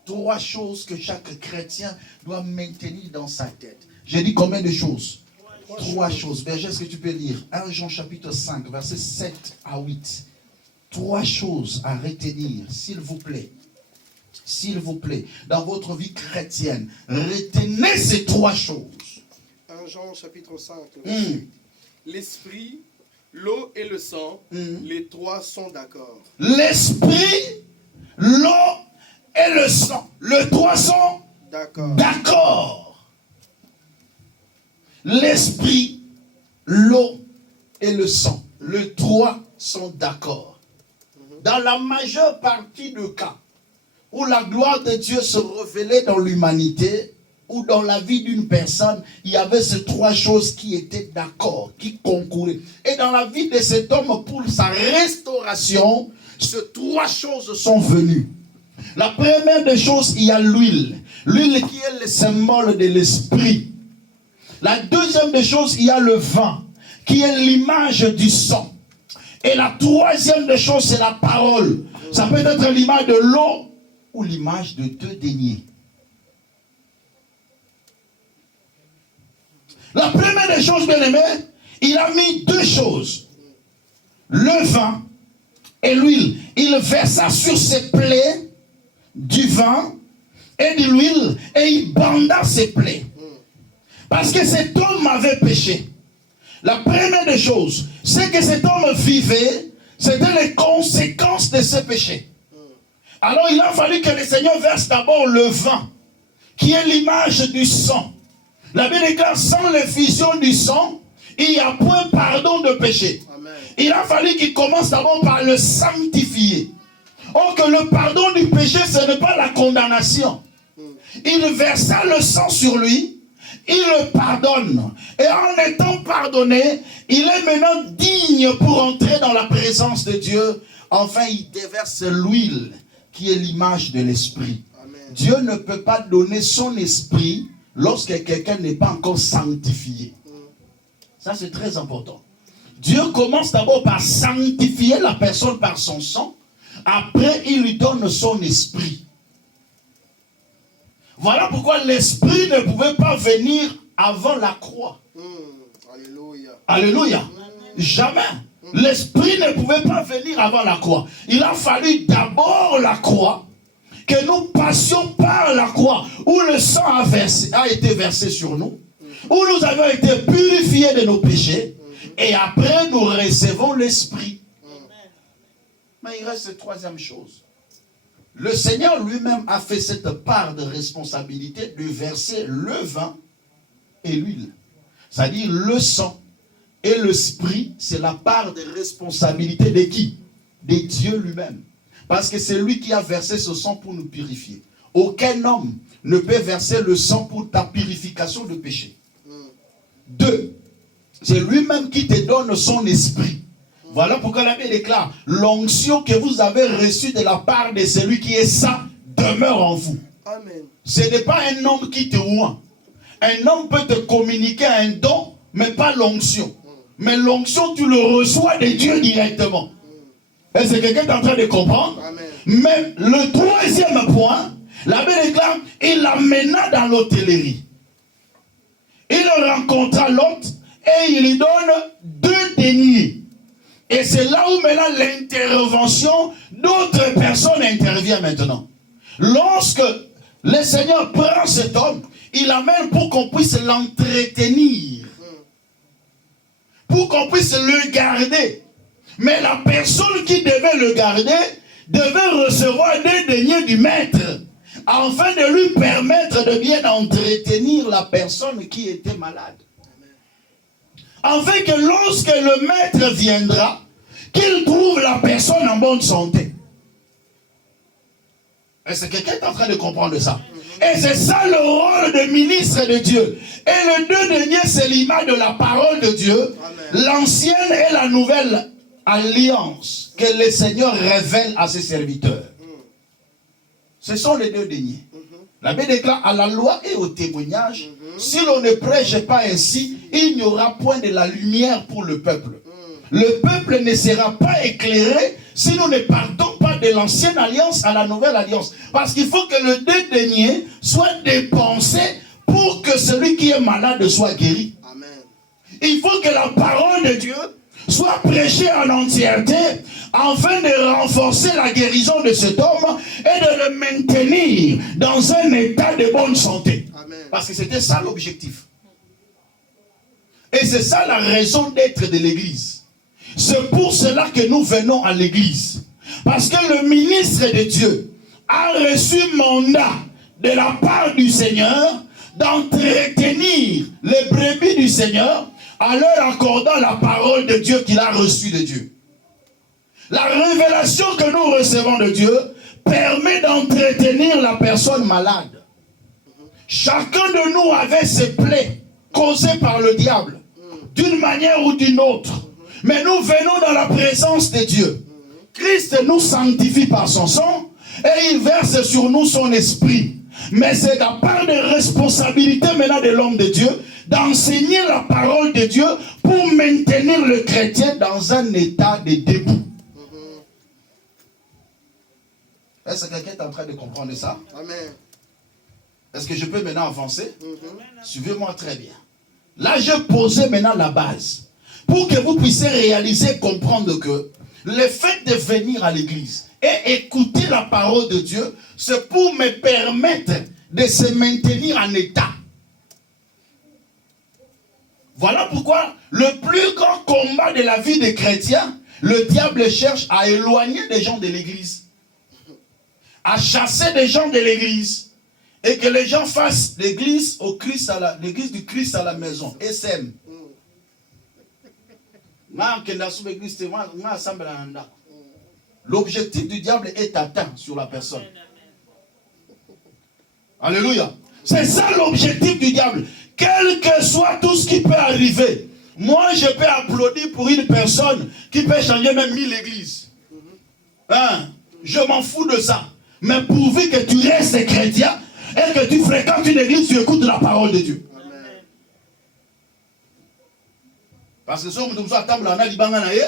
Trois choses que chaque chrétien doit maintenir dans sa tête. J'ai dit combien de choses? Trois choses. Berger, est-ce que tu peux lire 1 Jean chapitre 5, versets 7 à 8. Trois choses à retenir, s'il vous plaît. S'il vous plaît, dans votre vie chrétienne, retenez ces trois choses. 1 Jean chapitre 5. L'esprit, l'eau et le sang, les trois sont d'accord. L'esprit, l'eau et le sang. Les trois sont d'accord. L'esprit, l'eau et le sang. Les trois sont d'accord. Dans la majeure partie des cas où la gloire de Dieu se révélait dans l'humanité ou dans la vie d'une personne, il y avait ces trois choses qui étaient d'accord, qui concouraient. Et dans la vie de cet homme, pour sa restauration, ces trois choses sont venues. La première des choses, il y a l'huile. L'huile qui est le symbole de l'esprit. La deuxième des choses, il y a le vin, qui est l'image du sang. Et la troisième des choses, c'est la parole. Ça peut être l'image de l'eau ou l'image de deux deniers. La première des choses, bien aimé, il a mis deux choses. Le vin et l'huile. Il versa sur ses plaies du vin et de l'huile et il banda ses plaies. Parce que cet homme avait péché. La première des choses, c'est que cet homme vivait, c'était les conséquences de ce péché. Alors il a fallu que le Seigneur verse d'abord le vin, qui est l'image du sang. La Bible déclare, sans l'effusion du sang, il n'y a point pardon de péché. Amen. Il a fallu qu'il commence d'abord par le sanctifier. Or que le pardon du péché, ce n'est pas la condamnation. Il versa le sang sur lui, il le pardonne. Et en étant pardonné, il est maintenant digne pour entrer dans la présence de Dieu. Enfin, il déverse l'huile, qui est l'image de l'esprit. Dieu ne peut pas donner son esprit lorsque quelqu'un n'est pas encore sanctifié. Ça, c'est très important. Dieu commence d'abord par sanctifier la personne par son sang. Après, il lui donne son esprit. Voilà pourquoi l'esprit ne pouvait pas venir avant la croix. Alléluia. Alléluia. Jamais. L'esprit ne pouvait pas venir avant la croix. Il a fallu d'abord la croix, que nous passions par la croix, où le sang a été versé sur nous, où nous avons été purifiés de nos péchés, et après nous recevons l'esprit. Mais il reste cette troisième chose. Le Seigneur lui-même a fait cette part de responsabilité de verser le vin et l'huile. C'est-à-dire le sang et l'esprit, c'est la part de responsabilité de qui? De Dieu lui-même. Parce que c'est lui qui a versé ce sang pour nous purifier. Aucun homme ne peut verser le sang pour ta purification de péché. 2. C'est lui-même qui te donne son esprit. Voilà pourquoi la Bible déclare, l'onction que vous avez reçue de la part de celui qui est saint demeure en vous. Amen. Ce n'est pas un homme qui te oint. Un homme peut te communiquer un don, mais pas l'onction. Mais l'onction, tu le reçois de Dieu directement. Est-ce que quelqu'un est en train de comprendre? Amen. Mais le troisième point, la Bible déclare, il l'amena dans l'hôtellerie. Il rencontra l'hôte et il lui donne 2 deniers. Et c'est là où maintenant l'intervention d'autres personnes intervient maintenant. Lorsque le Seigneur prend cet homme, il l'amène pour qu'on puisse l'entretenir. Pour qu'on puisse le garder. Mais la personne qui devait le garder devait recevoir des deniers du maître, afin de lui permettre de bien entretenir la personne qui était malade. Afin que lorsque le maître viendra, qu'il trouve la personne en bonne santé. Est-ce que quelqu'un est en train de comprendre ça? Et c'est ça le rôle de ministre de Dieu. Et le 2 deniers, c'est l'image de la parole de Dieu, l'ancienne et la nouvelle alliance que le Seigneur révèle à ses serviteurs. Ce sont les 2 deniers. La Bible déclare à la loi et au témoignage, si l'on ne prêche pas ainsi, il n'y aura point de la lumière pour le peuple. Le peuple ne sera pas éclairé si nous ne partons pas de l'ancienne alliance à la nouvelle alliance. Parce qu'il faut que le 2 deniers soit dépensé pour que celui qui est malade soit guéri. Amen. Il faut que la parole de Dieu soit prêchée en entièreté afin de renforcer la guérison de cet homme et de le maintenir dans un état de bonne santé. Amen. Parce que c'était ça l'objectif. Et c'est ça la raison d'être de l'église. C'est pour cela que nous venons à l'église. Parce que le ministre de Dieu a reçu mandat de la part du Seigneur d'entretenir les brebis du Seigneur en leur accordant la parole de Dieu qu'il a reçue de Dieu. La révélation que nous recevons de Dieu permet d'entretenir la personne malade. Chacun de nous avait ses plaies causées par le diable, d'une manière ou d'une autre. Mais nous venons dans la présence de Dieu. Christ nous sanctifie par son sang et il verse sur nous son esprit. Mais c'est la part de responsabilité maintenant de l'homme de Dieu d'enseigner la parole de Dieu pour maintenir le chrétien dans un état de debout. Est-ce que quelqu'un est en train de comprendre ça? Amen. Est-ce que je peux maintenant avancer? Suivez-moi très bien. Là, je posais maintenant la base pour que vous puissiez réaliser, comprendre que le fait de venir à l'église et écouter la parole de Dieu, c'est pour me permettre de se maintenir en état. Voilà pourquoi le plus grand combat de la vie des chrétiens, le diable cherche à éloigner des gens de l'église, à chasser des gens de l'église, et que les gens fassent l'église du Christ à la maison, SM. L'objectif du diable est atteint sur la personne. Alléluia. C'est ça l'objectif du diable. Quel que soit tout ce qui peut arriver, moi je peux applaudir pour une personne qui peut changer même 1000 églises. Je m'en fous de ça. Mais pourvu que tu restes chrétien et que tu fréquentes une église, tu écoutes la parole de Dieu. Parce que si on me dit à table, on a libanga naye,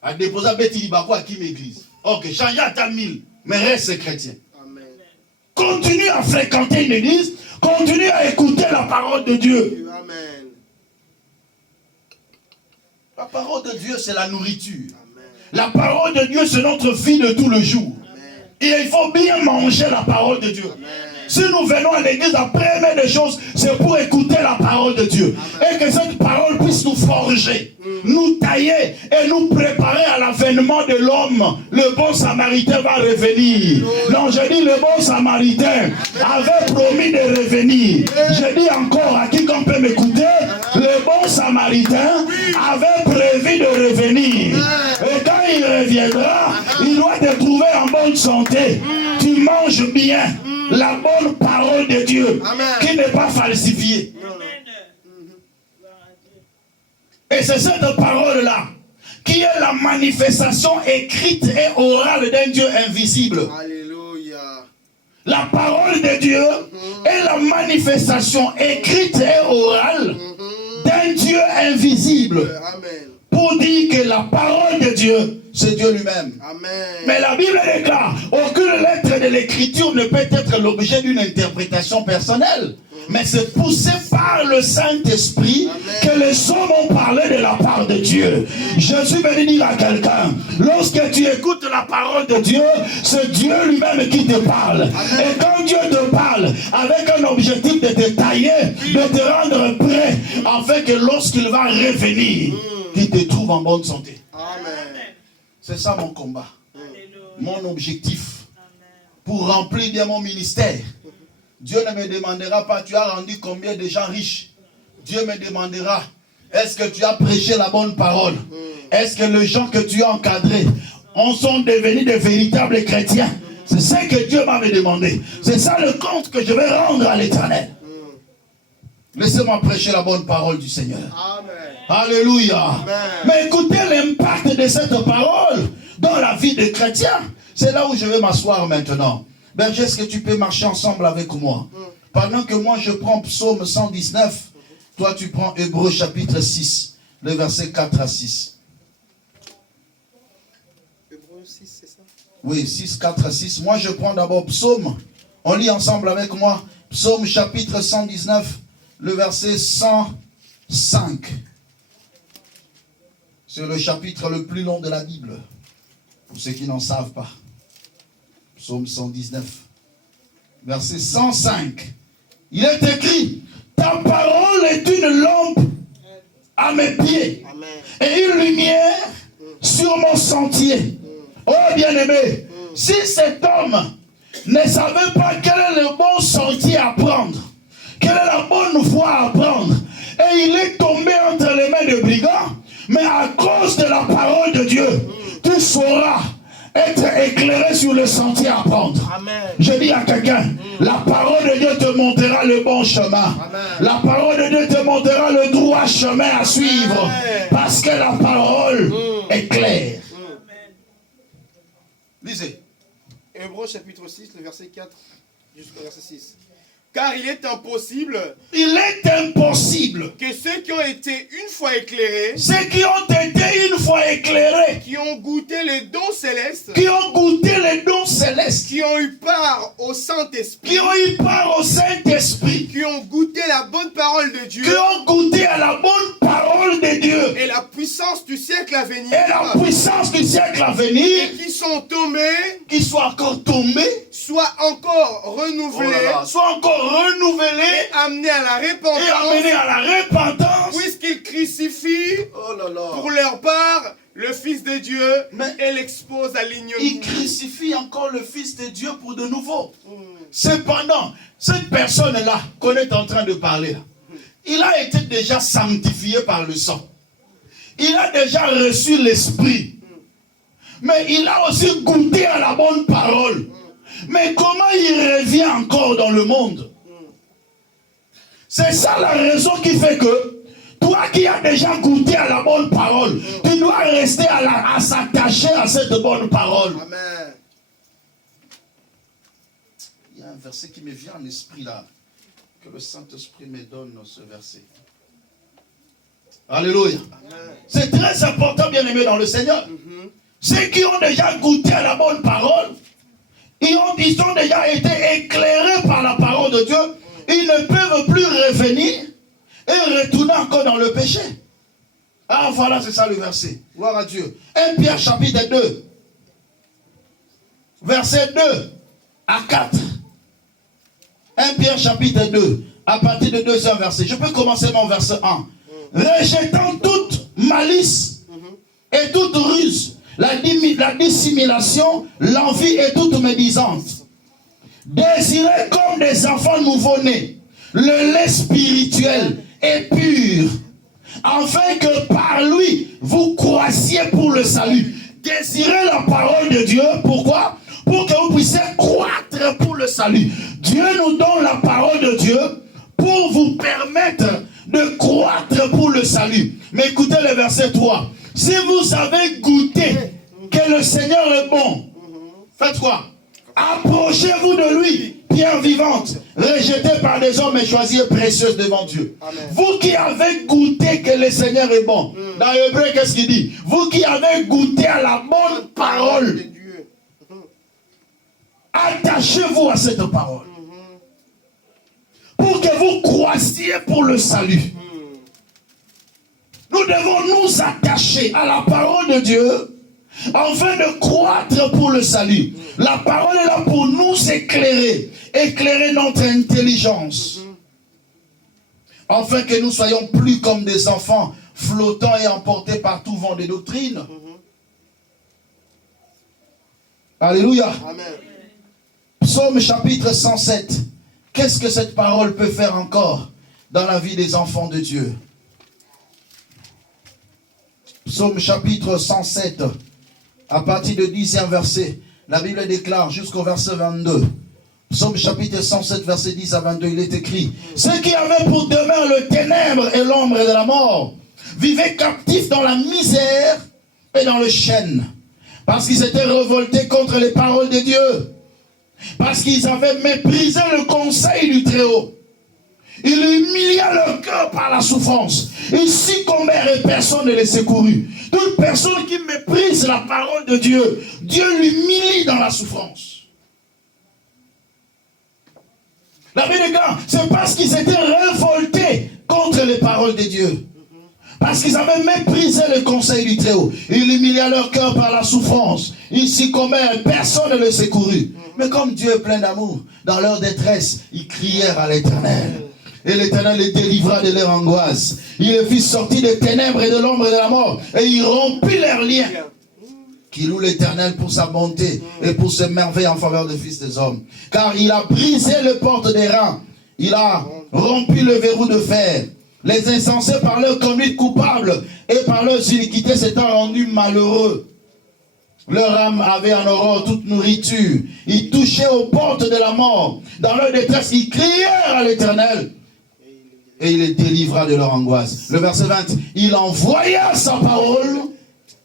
à déposer bêti libako à qui m'église. Ok, changer à table 1000, mais reste chrétien. Amen. continue à fréquenter une église, continue à écouter la parole de Dieu. Amen. La parole de Dieu, c'est la nourriture. Amen. La parole de Dieu, c'est notre vie de tout le jour. Amen. Et il faut bien manger la parole de Dieu. Amen. Si nous venons à l'église, la première des choses, c'est pour écouter la parole de Dieu. Amen. Et que cette parole puisse nous forger, nous tailler et nous préparer à l'avènement de l'homme. Le bon samaritain va revenir. Non, je dis le bon samaritain avait promis de revenir. Je dis encore à quiconque peut m'écouter, le bon samaritain avait prévu de revenir. Et quand il reviendra, il doit te trouver en bonne santé. Tu manges bien la bonne parole de Dieu. Amen. Qui n'est pas falsifiée. Et c'est cette parole-là qui est la manifestation écrite et orale d'un Dieu invisible. Alléluia. La parole de Dieu est la manifestation écrite et orale d'un Dieu invisible. Amen. Pour dire que la parole de Dieu, c'est Dieu lui-même. Amen. Mais la Bible déclare, aucune lettre de l'écriture ne peut être l'objet d'une interprétation personnelle. Mais c'est poussé par le Saint-Esprit que les hommes ont parlé de la part de Dieu. Je suis venu dire à quelqu'un, lorsque tu écoutes la parole de Dieu, c'est Dieu lui-même qui te parle. Et quand Dieu te parle avec un objectif de te tailler, de te rendre prêt, afin que lorsqu'il va revenir, qu'il te trouve en bonne santé. Amen. C'est ça mon combat. Mon objectif. Pour remplir bien mon ministère. Dieu ne me demandera pas, tu as rendu combien de gens riches. Dieu me demandera, est-ce que tu as prêché la bonne parole? Est-ce que les gens que tu as encadrés sont devenus de véritables chrétiens? C'est ce que Dieu m'avait demandé. C'est ça le compte que je vais rendre à l'Éternel. Laissez-moi prêcher la bonne parole du Seigneur. Amen. Alléluia. Amen. Mais écoutez l'impact de cette parole dans la vie des chrétiens. C'est là où je vais m'asseoir maintenant. Berger, est-ce que tu peux marcher ensemble avec moi? Pendant que moi je prends Psaume 119, toi tu prends Hébreux chapitre 6, le verset 4 à 6. Hébreux 6, c'est ça? Oui, 6, 4 à 6. Moi je prends d'abord Psaume. On lit ensemble avec moi. Psaume chapitre 119, le verset 105. C'est le chapitre le plus long de la Bible. Pour ceux qui n'en savent pas. Psaume 119, verset 105. Il est écrit, ta parole est une lampe à mes pieds. Amen. Et une lumière sur mon sentier. Oh bien-aimé, si cet homme ne savait pas quel est le bon sentier à prendre, quelle est la bonne voie à prendre, et il est tombé entre les mains de brigands, mais à cause de la parole de Dieu, tu sauras être éclairé sur le sentier à prendre. Amen. Je dis à quelqu'un, la parole de Dieu te montrera le bon chemin. Amen. La parole de Dieu te montrera le droit chemin à suivre. Amen. Parce que la parole est claire. Lisez. Hébreux chapitre 6, le verset 4 jusqu'au verset 6. Car il est impossible que ceux qui ont été une fois éclairés, ceux qui ont été une fois éclairés, qui ont goûté les dons célestes, qui ont goûté les dons célestes, qui ont eu part au Saint-Esprit, qui ont eu part au Saint-Esprit, qui ont goûté la bonne parole de Dieu, qui ont goûté à la bonne parole de Dieu et la puissance du siècle à venir, et la puissance du siècle à venir, et qui sont tombés, qui soient encore tombés, soient encore renouvelés, soient encore renouvelés et amenés à la et repentance, amenés à la repentance, puisqu'ils crucifient oh là là, pour leur part le Fils de Dieu et l'expose à il l'ignominie. crucifie encore le Fils de Dieu pour de nouveau. Cependant, cette personne-là qu'on est en train de parler, là, il a été déjà sanctifié par le sang. Il a déjà reçu l'Esprit. Mais il a aussi goûté à la bonne parole. Mais comment il revient encore dans le monde? C'est ça la raison qui fait que toi qui as déjà goûté à la bonne parole, tu dois rester à s'attacher à cette bonne parole. Amen. Il y a un verset qui me vient en esprit là. Que le Saint-Esprit me donne ce verset. Alléluia. C'est très important, bien aimé dans le Seigneur. Ceux qui ont déjà goûté à la bonne parole, ils ont déjà été éclairés par la parole de Dieu. Ils ne peuvent plus revenir et retourner encore dans le péché. Ah voilà, c'est ça le verset. Gloire à Dieu. 1 Pierre chapitre 2. Verset 2 à 4. 1 Pierre chapitre 2. À partir de 2e verset. Je peux commencer mon verset 1. Rejetant toute malice et toute ruse, la dissimulation, l'envie et toute médisance. Désirez comme des enfants nouveau-nés le lait spirituel et pur, afin que par lui vous croissiez pour le salut. Désirez la parole de Dieu. Pourquoi? Pour que vous puissiez croître pour le salut. Dieu nous donne la parole de Dieu pour vous permettre de croître pour le salut. Mais écoutez le verset 3. Si vous avez goûté que le Seigneur est bon, faites quoi? Approchez-vous de lui, pierre vivante, rejetée par des hommes et choisie et précieuse devant Dieu. Amen. Vous qui avez goûté que le Seigneur est bon. Dans Hébreu, qu'est-ce qu'il dit? Vous qui avez goûté à la bonne parole, attachez-vous à cette parole. Pour que vous croissiez pour le salut. Nous devons nous attacher à la parole de Dieu afin de croître pour le salut. La parole est là pour nous éclairer, éclairer notre intelligence, afin que nous soyons plus comme des enfants flottants et emportés par tout vent de doctrine. Alléluia. Amen. Psaume chapitre 107. Qu'est-ce que cette parole peut faire encore dans la vie des enfants de Dieu? Psaume chapitre 107, à partir du 10e verset, la Bible déclare jusqu'au verset 22. Psaume chapitre 107, verset 10 à 22, il est écrit: ceux qui avaient pour demeure le ténèbre et l'ombre de la mort vivaient captifs dans la misère et dans le chêne, parce qu'ils étaient révoltés contre les paroles de Dieu, parce qu'ils avaient méprisé le conseil du Très-Haut. Il humilia leur cœur par la souffrance. Ils succombèrent et personne ne les secourut. Toute personne qui méprise la parole de Dieu, Dieu l'humilie dans la souffrance. La Bible dit, c'est parce qu'ils étaient révoltés contre les paroles de Dieu. Parce qu'ils avaient méprisé le conseil du Très-Haut. Il humilia leur cœur par la souffrance. Ils succombèrent et personne ne les secourut. Mais comme Dieu est plein d'amour, dans leur détresse, ils crièrent à l'Éternel. Et l'Éternel les délivra de leur angoisse. Il les fit sortir des ténèbres et de l'ombre et de la mort. Et il rompit leurs liens. Qui loue l'Éternel pour sa bonté et pour ses merveilles en faveur des fils des hommes. Car il a brisé les portes des reins. Il a rompu le verrou de fer. Les insensés par leur conduite coupable et par leurs iniquités s'étant rendus malheureux. Leur âme avait en horreur toute nourriture. Ils touchaient aux portes de la mort. Dans leur détresse, ils crièrent à l'Éternel. Et il les délivra de leur angoisse. Le verset 20. Il envoya sa parole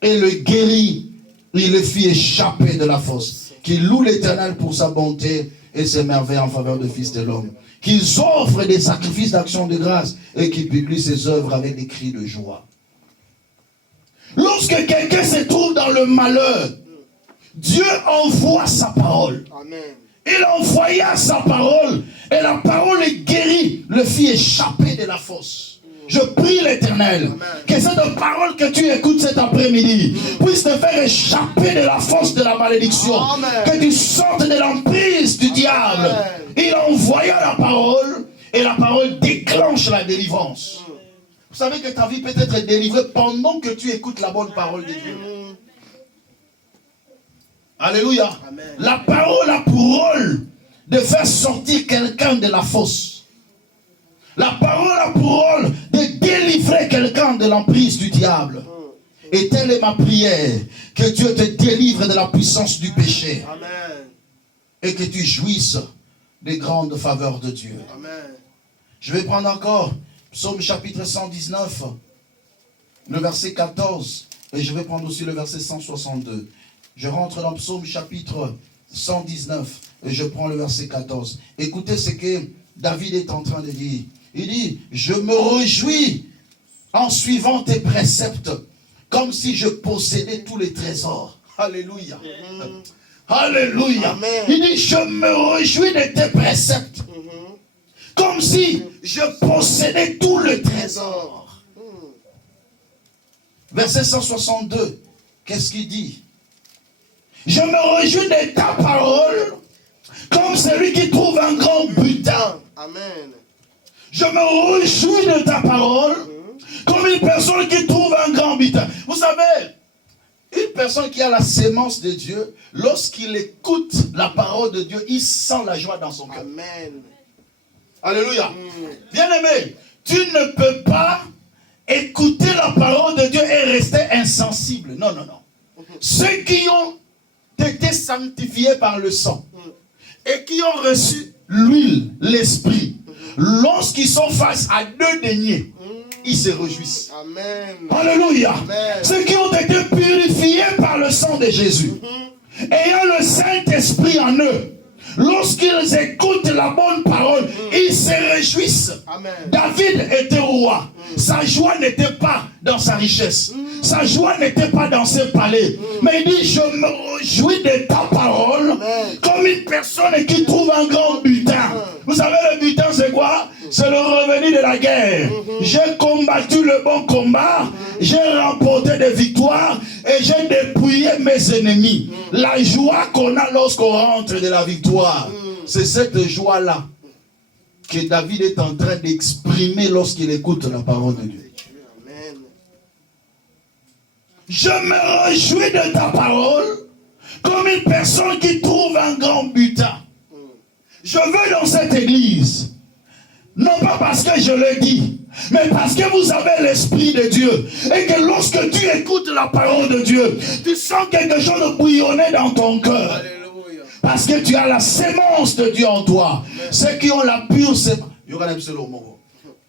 et le guérit. Il le fit échapper de la fosse. Qu'il loue l'Éternel pour sa bonté et ses merveilles en faveur des fils de l'homme. Qu'ils offrent des sacrifices d'action de grâce et qu'ils publient ses œuvres avec des cris de joie. Lorsque quelqu'un se trouve dans le malheur, Dieu envoie sa parole. Amen. Il envoya sa parole et la parole est guérie, le fit échapper de la fosse. Je prie l'Éternel que cette parole que tu écoutes cet après-midi puisse te faire échapper de la fosse de la malédiction. Amen. Que tu sortes de l'emprise du diable. Amen. Il envoya la parole et la parole déclenche la délivrance. Vous savez que ta vie peut être délivrée pendant que tu écoutes la bonne parole de Dieu. Alléluia. Amen. La parole a pour rôle de faire sortir quelqu'un de la fosse. La parole a pour rôle de délivrer quelqu'un de l'emprise du diable. Et telle est ma prière, que Dieu te délivre de la puissance du péché. Amen. Et que tu jouisses des grandes faveurs de Dieu. Amen. Je vais prendre encore Psaume chapitre 119, le verset 14, et je vais prendre aussi le verset 162. Je rentre dans Psaume chapitre 119 et je prends le verset 14. Écoutez ce que David est en train de dire. Il dit, je me réjouis en suivant tes préceptes, comme si je possédais tous les trésors. Alléluia. Alléluia. Amen. Il dit, je me réjouis de tes préceptes. Comme si je possédais tout le trésor. Verset 162. Qu'est-ce qu'il dit? Je me réjouis de ta parole comme celui qui trouve un grand butin. Amen. Je me réjouis de ta parole comme une personne qui trouve un grand butin. Vous savez, une personne qui a la sémence de Dieu, lorsqu'il écoute la parole de Dieu, il sent la joie dans son cœur. Amen. Alléluia. Bien-aimé, tu ne peux pas écouter la parole de Dieu et rester insensible. Non, non, non. Ceux qui ont été sanctifiés par le sang et qui ont reçu l'huile, l'esprit, lorsqu'ils sont face à deux deniers, ils se réjouissent. Amen. Alléluia. Amen. Ceux qui ont été purifiés par le sang de Jésus, ayant le Saint-Esprit en eux, lorsqu'ils écoutent la bonne parole, ils se réjouissent. Amen. David était roi. Sa joie n'était pas dans sa richesse. Sa joie n'était pas dans ses palais. Mais il dit, je me réjouis de ta parole comme une personne qui trouve un grand butin. Vous savez, le butin, c'est quoi? C'est le revenu de la guerre. J'ai combattu le bon combat. J'ai remporté des victoires et j'ai dépouillé mes ennemis. La joie qu'on a lorsqu'on rentre de la victoire, c'est cette joie-là que David est en train d'exprimer lorsqu'il écoute la parole de Dieu. Amen. Je me réjouis de ta parole comme une personne qui trouve un grand butin. Je veux dans cette église, non pas parce que je le dis, mais parce que vous avez l'Esprit de Dieu. Et que lorsque tu écoutes la parole de Dieu, tu sens quelque chose de bouillonner dans ton cœur. Alléluia. Parce que tu as la sémence de Dieu en toi. Ceux qui ont la pure sémence.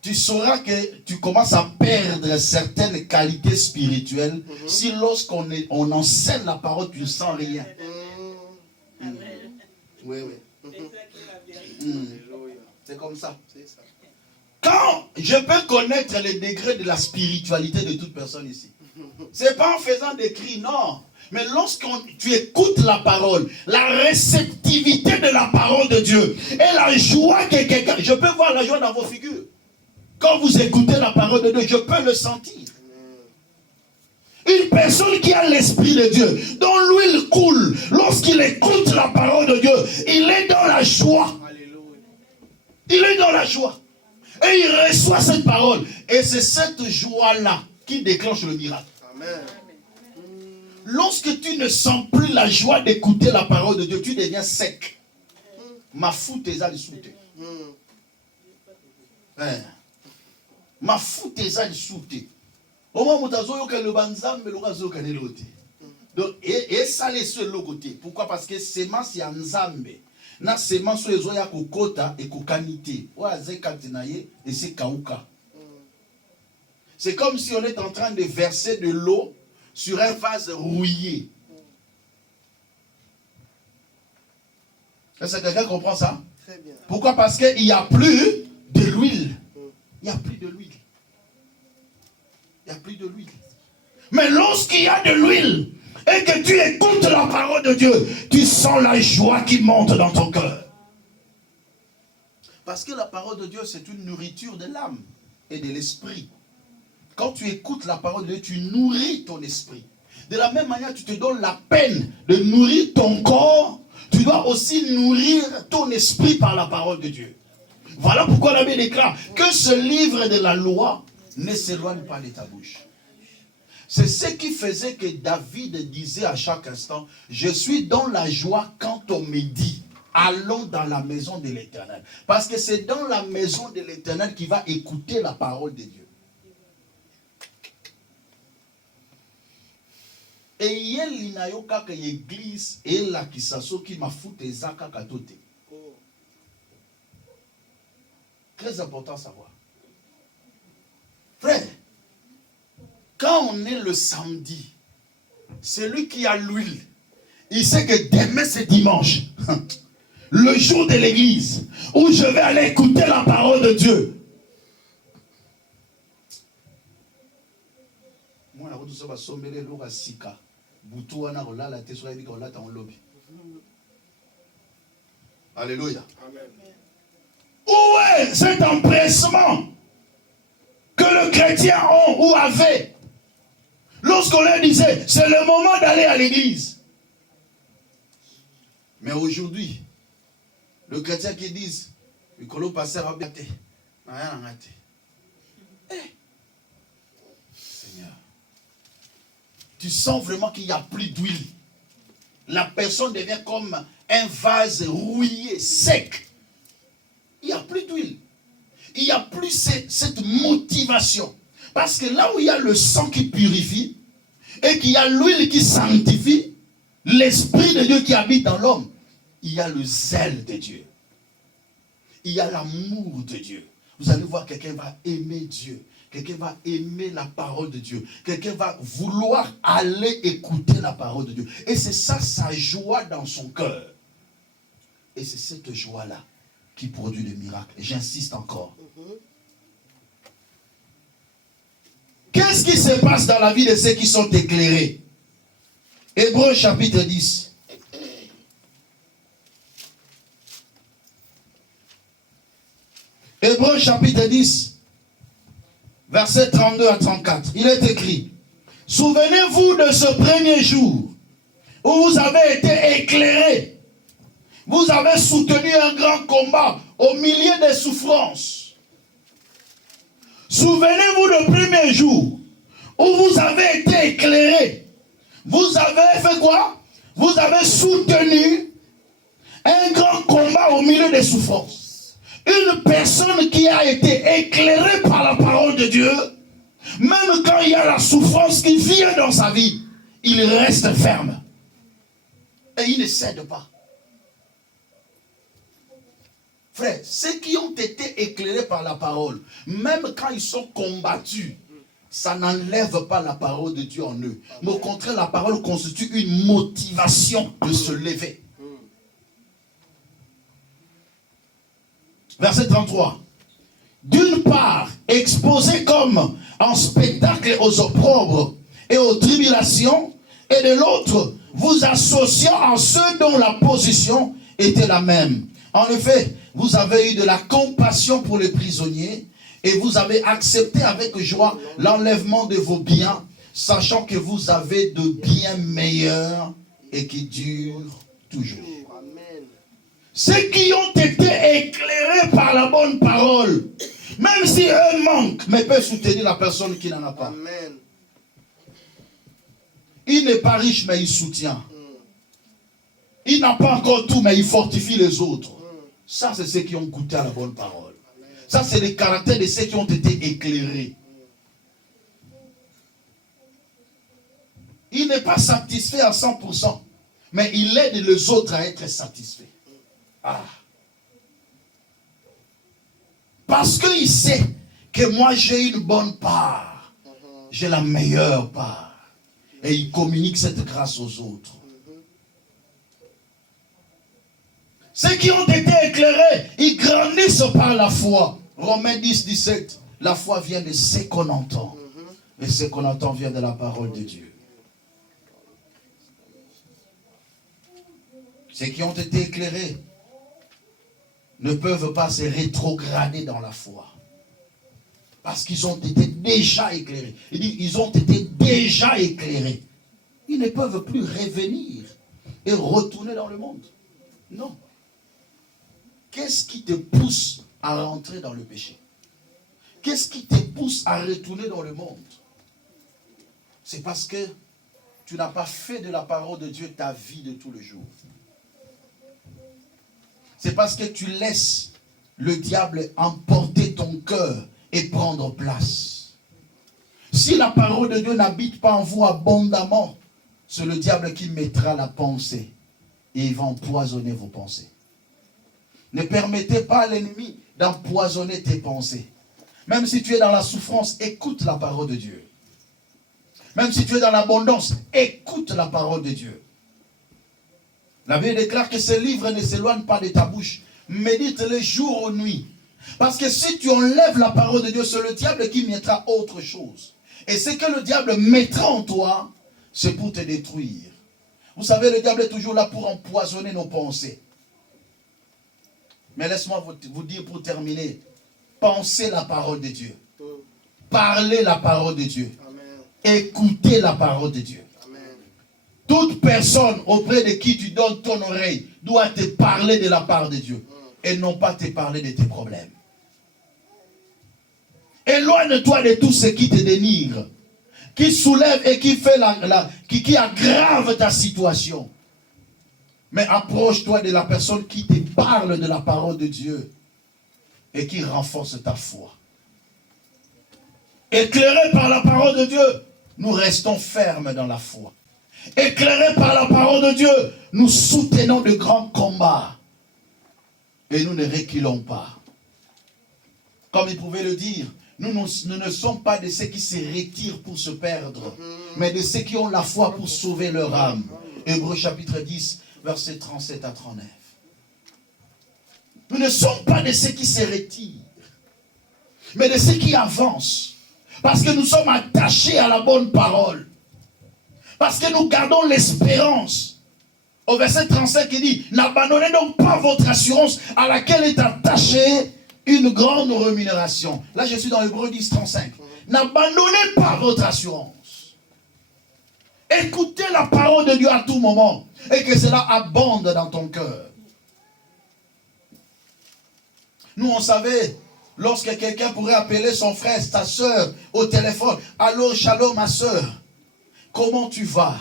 Tu sauras que tu commences à perdre certaines qualités spirituelles si lorsqu'on on enseigne la parole, tu ne sens rien. Oui, oui. C'est comme ça. C'est ça. Quand je peux connaître les degrés de la spiritualité de toute personne ici, c'est pas en faisant des cris, non. Mais lorsque tu écoutes la parole, la réceptivité de la parole de Dieu et la joie que quelqu'un... Je peux voir la joie dans vos figures. Quand vous écoutez la parole de Dieu, je peux le sentir. Une personne qui a l'Esprit de Dieu, dont l'huile coule, lorsqu'il écoute la parole de Dieu, il est dans la joie. Alléluia. Il est dans la joie. Et il reçoit cette parole. Et c'est cette joie-là qui déclenche le miracle. Amen. Lorsque tu ne sens plus la joie d'écouter la parole de Dieu, tu deviens sec. Ma foute est à souter. Ma foute est à souter. Au moment où tu as le banzam, mais le donc, et ça laisse le côté. Pourquoi? Parce que sémence y a nzambe. Na sémence so ya kokota et kokanité. Et c'est kauka. C'est comme si on est en train de verser de l'eau sur un vase rouillé. Est-ce que quelqu'un comprend ça? Très bien. Pourquoi? Parce qu'il n'y a plus de l'huile. Il n'y a plus de l'huile. Il n'y a plus de l'huile. Mais lorsqu'il y a de l'huile et que tu écoutes la parole de Dieu, tu sens la joie qui monte dans ton cœur. Parce que la parole de Dieu, c'est une nourriture de l'âme et de l'esprit. Quand tu écoutes la parole de Dieu, tu nourris ton esprit. De la même manière, tu te donnes la peine de nourrir ton corps. Tu dois aussi nourrir ton esprit par la parole de Dieu. Voilà pourquoi la Bible déclare que ce livre de la loi ne s'éloigne pas de ta bouche. C'est ce qui faisait que David disait à chaque instant, je suis dans la joie quand on me dit, allons dans la maison de l'Éternel. Parce que c'est dans la maison de l'Éternel qu'il va écouter la parole de Dieu. Et il y a une église et la qui qui m'a foutu zaka katote. Très important à savoir. Frère, quand on est le samedi, celui qui a l'huile, il sait que demain c'est dimanche. Le jour de l'église, où je vais aller écouter la parole de Dieu. Moi, la route, ça va sommer l'eau à Sika. Alléluia. Amen. Où est cet empressement que le chrétien a ou avait lorsqu'on leur disait c'est le moment d'aller à l'église? Mais aujourd'hui, le chrétien qui dit le colo pasteur a bien. Seigneur, tu sens vraiment qu'il n'y a plus d'huile. La personne devient comme un vase rouillé, sec. Il n'y a plus d'huile. Il n'y a plus cette motivation. Parce que là où il y a le sang qui purifie et qu'il y a l'huile qui sanctifie, l'Esprit de Dieu qui habite dans l'homme, il y a le zèle de Dieu. Il y a l'amour de Dieu. Vous allez voir, quelqu'un va aimer Dieu. Quelqu'un va aimer la parole de Dieu. Quelqu'un va vouloir aller écouter la parole de Dieu. Et c'est ça sa joie dans son cœur. Et c'est cette joie-là qui produit le miracle. Et j'insiste encore. Qu'est-ce qui se passe dans la vie de ceux qui sont éclairés? Hébreux chapitre 10. Hébreux chapitre 10, versets 32 à 34. Il est écrit: souvenez-vous de ce premier jour où vous avez été éclairés. Vous avez soutenu un grand combat au milieu des souffrances. Souvenez-vous du premier jour où vous avez été éclairés. Vous avez fait quoi? Vous avez soutenu un grand combat au milieu des souffrances. Une personne qui a été éclairée par la parole de Dieu, même quand il y a la souffrance qui vient dans sa vie, il reste ferme. Et il ne cède pas. Frère, ceux qui ont été éclairés par la parole, même quand ils sont combattus, ça n'enlève pas la parole de Dieu en eux. Mais au contraire, la parole constitue une motivation de se lever. Verset 33. D'une part, exposé comme en spectacle aux opprobres et aux tribulations, et de l'autre, vous associant en ceux dont la position était la même. En effet, vous avez eu de la compassion pour les prisonniers, et vous avez accepté avec joie l'enlèvement de vos biens, sachant que vous avez de biens meilleurs et qui durent toujours. Ceux qui ont été éclairés par la bonne parole, même si eux manquent, mais peuvent soutenir la personne qui n'en a pas. Amen. Il n'est pas riche, mais il soutient. Il n'a pas encore tout, mais il fortifie les autres. Ça, c'est ceux qui ont goûté à la bonne parole. Ça, c'est le caractère de ceux qui ont été éclairés. Il n'est pas satisfait à 100%, mais il aide les autres à être satisfaits. Ah. Parce qu'il sait que moi j'ai une bonne part. J'ai la meilleure part. Et il communique cette grâce aux autres. Ceux qui ont été éclairés, ils grandissent par la foi. Romains 10, 17. La foi vient de ce qu'on entend. Et ce qu'on entend vient de la parole de Dieu. Ceux qui ont été éclairés ne peuvent pas se rétrograder dans la foi. Parce qu'ils ont été déjà éclairés. Il dit, ils ont été déjà éclairés. Ils ne peuvent plus revenir et retourner dans le monde. Non. Qu'est-ce qui te pousse à rentrer dans le péché? Qu'est-ce qui te pousse à retourner dans le monde? C'est parce que tu n'as pas fait de la parole de Dieu ta vie de tous les jours. C'est parce que tu laisses le diable emporter ton cœur et prendre place. Si la parole de Dieu n'habite pas en vous abondamment, c'est le diable qui mettra la pensée et il va empoisonner vos pensées. Ne permettez pas à l'ennemi d'empoisonner tes pensées. Même si tu es dans la souffrance, écoute la parole de Dieu. Même si tu es dans l'abondance, écoute la parole de Dieu. La Bible déclare que ce livre ne s'éloigne pas de ta bouche. Médite-le jour ou nuit. Parce que si tu enlèves la parole de Dieu, c'est le diable qui mettra autre chose. Et ce que le diable mettra en toi, c'est pour te détruire. Vous savez, le diable est toujours là pour empoisonner nos pensées. Mais laisse-moi vous dire pour terminer, pensez la parole de Dieu. Parlez la parole de Dieu. Amen. Écoutez la parole de Dieu. Amen. Toute personne auprès de qui tu donnes ton oreille doit te parler de la part de Dieu et non pas te parler de tes problèmes. Éloigne-toi de tout ce qui te dénigre, qui soulève et qui fait qui aggrave ta situation. Mais approche-toi de la personne qui te parle de la parole de Dieu et qui renforce ta foi. Éclairés par la parole de Dieu, nous restons fermes dans la foi. Éclairés par la parole de Dieu, nous soutenons de grands combats et nous ne reculons pas. Comme il pouvait le dire, nous ne sommes pas de ceux qui se retirent pour se perdre, mais de ceux qui ont la foi pour sauver leur âme. Hébreux chapitre 10, versets 37 à 39. Nous ne sommes pas de ceux qui se retirent, mais de ceux qui avancent. Parce que nous sommes attachés à la bonne parole. Parce que nous gardons l'espérance. Au verset 35, il dit, n'abandonnez donc pas votre assurance à laquelle est attachée une grande rémunération. Là, je suis dans Hébreux 10, 35. N'abandonnez pas votre assurance. Écoutez la parole de Dieu à tout moment et que cela abonde dans ton cœur. Nous, on savait, lorsque quelqu'un pourrait appeler son frère, sa soeur au téléphone, « Allô, shalom, ma soeur, comment tu vas?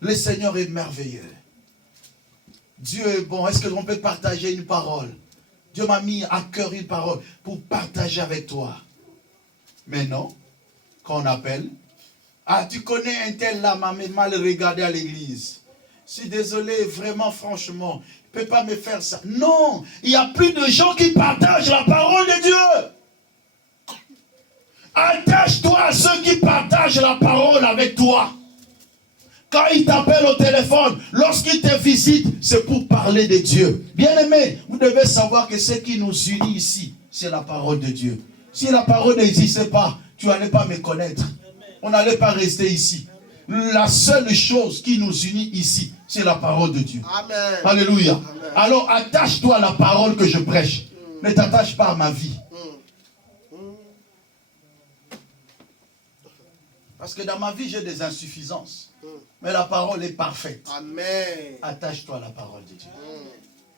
Le Seigneur est merveilleux. Dieu est bon. Est-ce qu'on peut partager une parole? Dieu m'a mis à cœur une parole pour partager avec toi. » Mais non, quand on appelle, « Ah, tu connais un tel là, m'a mal regardé à l'église. Je suis désolé, vraiment, franchement, il ne peut pas me faire ça. » Non, il y a plus de gens qui partagent la parole de Dieu. Attache-toi à ceux qui partagent la parole avec toi. Quand ils t'appellent au téléphone, lorsqu'ils te visitent, c'est pour parler de Dieu. Bien-aimés, vous devez savoir que ce qui nous unit ici, c'est la parole de Dieu. Si la parole n'existait pas, tu n'allais pas me connaître. On n'allait pas rester ici. La seule chose qui nous unit ici, c'est la parole de Dieu. Amen. Alléluia. Amen. Alors attache-toi à la parole que je prêche. Ne t'attache pas à ma vie. Parce que dans ma vie, j'ai des insuffisances. Mais la parole est parfaite. Amen. Attache-toi à la parole de Dieu.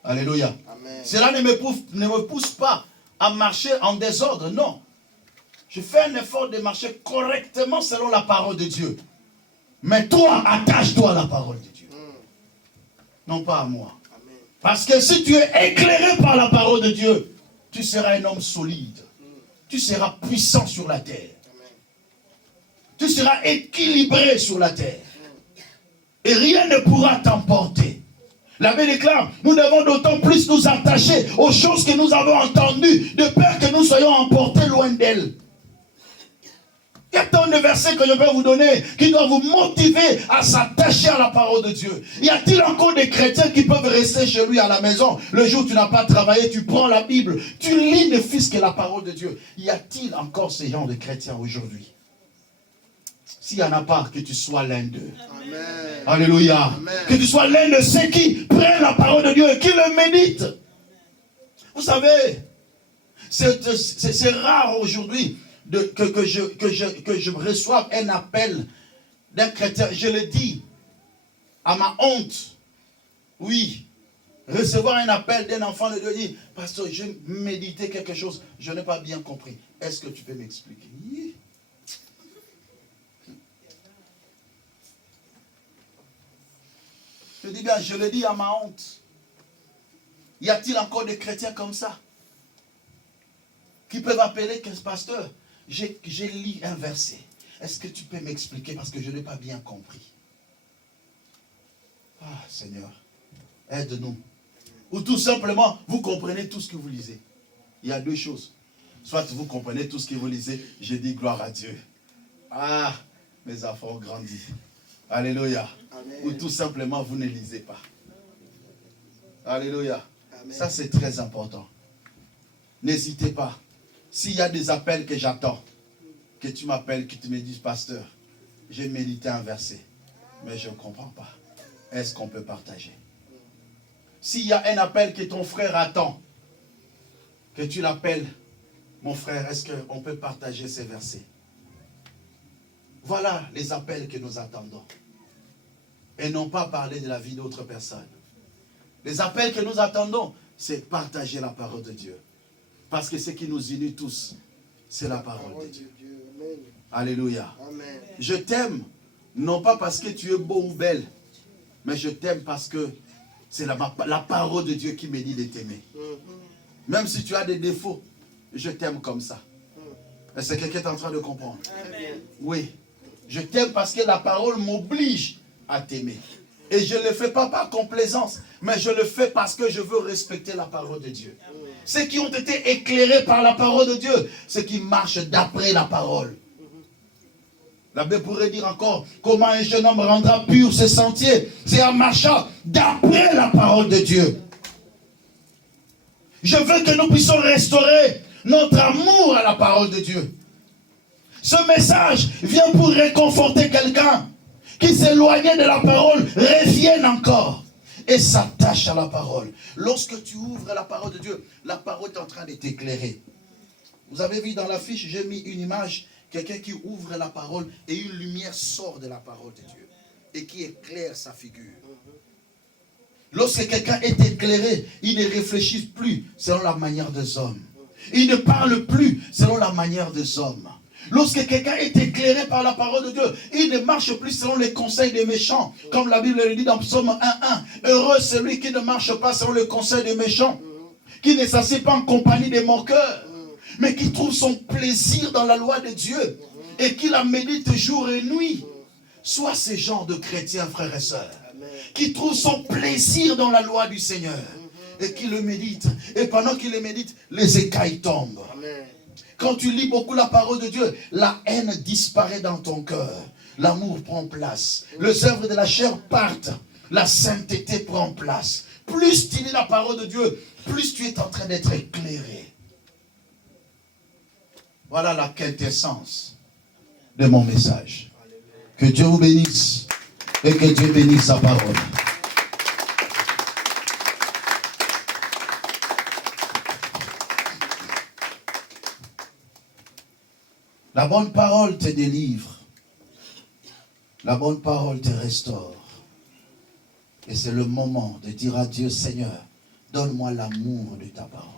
Alléluia. Amen. Cela ne me pousse pas à marcher en désordre, non. Je fais un effort de marcher correctement selon la parole de Dieu. Mais toi, attache-toi à la parole de Dieu. Non pas à moi. Amen. Parce que si tu es éclairé par la parole de Dieu, tu seras un homme solide. Tu seras puissant sur la terre. Tu seras équilibré sur la terre. Et rien ne pourra t'emporter. La Bible déclare, nous devons d'autant plus nous attacher aux choses que nous avons entendues, de peur que nous soyons emportés loin d'elles. Il y a tant de versets que je vais vous donner qui doivent vous motiver à s'attacher à la parole de Dieu. Y a-t-il encore des chrétiens qui peuvent rester chez lui à la maison? Le jour où tu n'as pas travaillé, tu prends la Bible, tu lis ne fût-ce que la parole de Dieu. Y a-t-il encore ces gens de chrétiens aujourd'hui? S'il n'y en a pas, que tu sois l'un d'eux. Amen. Alléluia. Amen. Que tu sois l'un de ceux qui prennent la parole de Dieu et qui le méditent. Vous savez, c'est rare aujourd'hui que je reçoive un appel d'un chrétien. Je le dis à ma honte. Oui. Recevoir un appel d'un enfant de Dieu, dit, pasteur, je méditais quelque chose, je n'ai pas bien compris. Est-ce que tu peux m'expliquer? Je dis bien, je le dis à ma honte. Y a-t-il encore des chrétiens comme ça? Qui peuvent appeler que pasteur, j'ai lu un verset. Est-ce que tu peux m'expliquer parce que je n'ai pas bien compris? Ah, Seigneur, aide-nous. Ou tout simplement, vous comprenez tout ce que vous lisez. Il y a deux choses. Soit vous comprenez tout ce que vous lisez, je dis gloire à Dieu. Ah, mes enfants ont grandi. Alléluia. Amen. Ou tout simplement, vous ne lisez pas. Alléluia. Amen. Ça, c'est très important. N'hésitez pas. S'il y a des appels que j'attends, que tu m'appelles, que tu me dises, pasteur, j'ai médité un verset, mais je ne comprends pas. est-ce qu'on peut partager? S'il y a un appel que ton frère attend, que tu l'appelles, mon frère, est-ce qu'on peut partager ces versets? Voilà les appels que nous attendons. Et non pas parler de la vie d'autres personnes. Les appels que nous attendons, c'est partager la parole de Dieu. Parce que ce qui nous unit tous, c'est la parole de Dieu. Amen. Alléluia. Amen. Je t'aime, non pas parce que tu es beau ou belle, mais je t'aime parce que c'est la parole de Dieu qui me dit de t'aimer. Même si tu as des défauts, je t'aime comme ça. Est-ce que quelqu'un est en train de comprendre? Amen. Oui. Je t'aime parce que la parole m'oblige à t'aimer. Et je ne le fais pas par complaisance, mais je le fais parce que je veux respecter la parole de Dieu. Ceux qui ont été éclairés par la parole de Dieu, ceux qui marchent d'après la parole. L'abbé pourrait dire encore, comment un jeune homme rendra pur ses sentiers? C'est en marchant d'après la parole de Dieu. Je veux que nous puissions restaurer notre amour à la parole de Dieu. Ce message vient pour réconforter quelqu'un qui s'éloignait de la parole, revienne encore et s'attache à la parole. Lorsque tu ouvres la parole de Dieu, la parole est en train de t'éclairer. Vous avez vu dans l'affiche, j'ai mis une image, quelqu'un qui ouvre la parole et une lumière sort de la parole de Dieu et qui éclaire sa figure. Lorsque quelqu'un est éclairé, il ne réfléchit plus selon la manière des hommes. Il ne parle plus selon la manière des hommes. Lorsque quelqu'un est éclairé par la parole de Dieu, il ne marche plus selon les conseils des méchants. Comme la Bible le dit dans Psaume 1:1. Heureux celui qui ne marche pas selon les conseils des méchants, qui ne s'assied pas en compagnie des moqueurs, mais qui trouve son plaisir dans la loi de Dieu et qui la médite jour et nuit. Sois ces genres de chrétiens, frères et sœurs, qui trouvent son plaisir dans la loi du Seigneur et qui le médite. Et pendant qu'il le médite, les écailles tombent. Amen. Quand tu lis beaucoup la parole de Dieu, la haine disparaît dans ton cœur. L'amour prend place. Les œuvres de la chair partent. La sainteté prend place. Plus tu lis la parole de Dieu, plus tu es en train d'être éclairé. Voilà la quintessence de mon message. Que Dieu vous bénisse et que Dieu bénisse sa parole. La bonne parole te délivre. La bonne parole te restaure. Et c'est le moment de dire à Dieu, Seigneur, donne-moi l'amour de ta parole.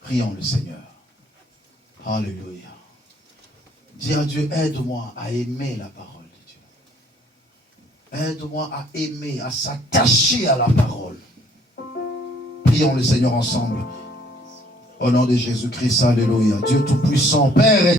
Prions le Seigneur. Alléluia. Dis à Dieu, aide-moi à aimer la parole de Dieu. Aide-moi à aimer, à s'attacher à la parole. Prions le Seigneur ensemble. Au nom de Jésus-Christ, alléluia. Dieu Tout-Puissant, Père et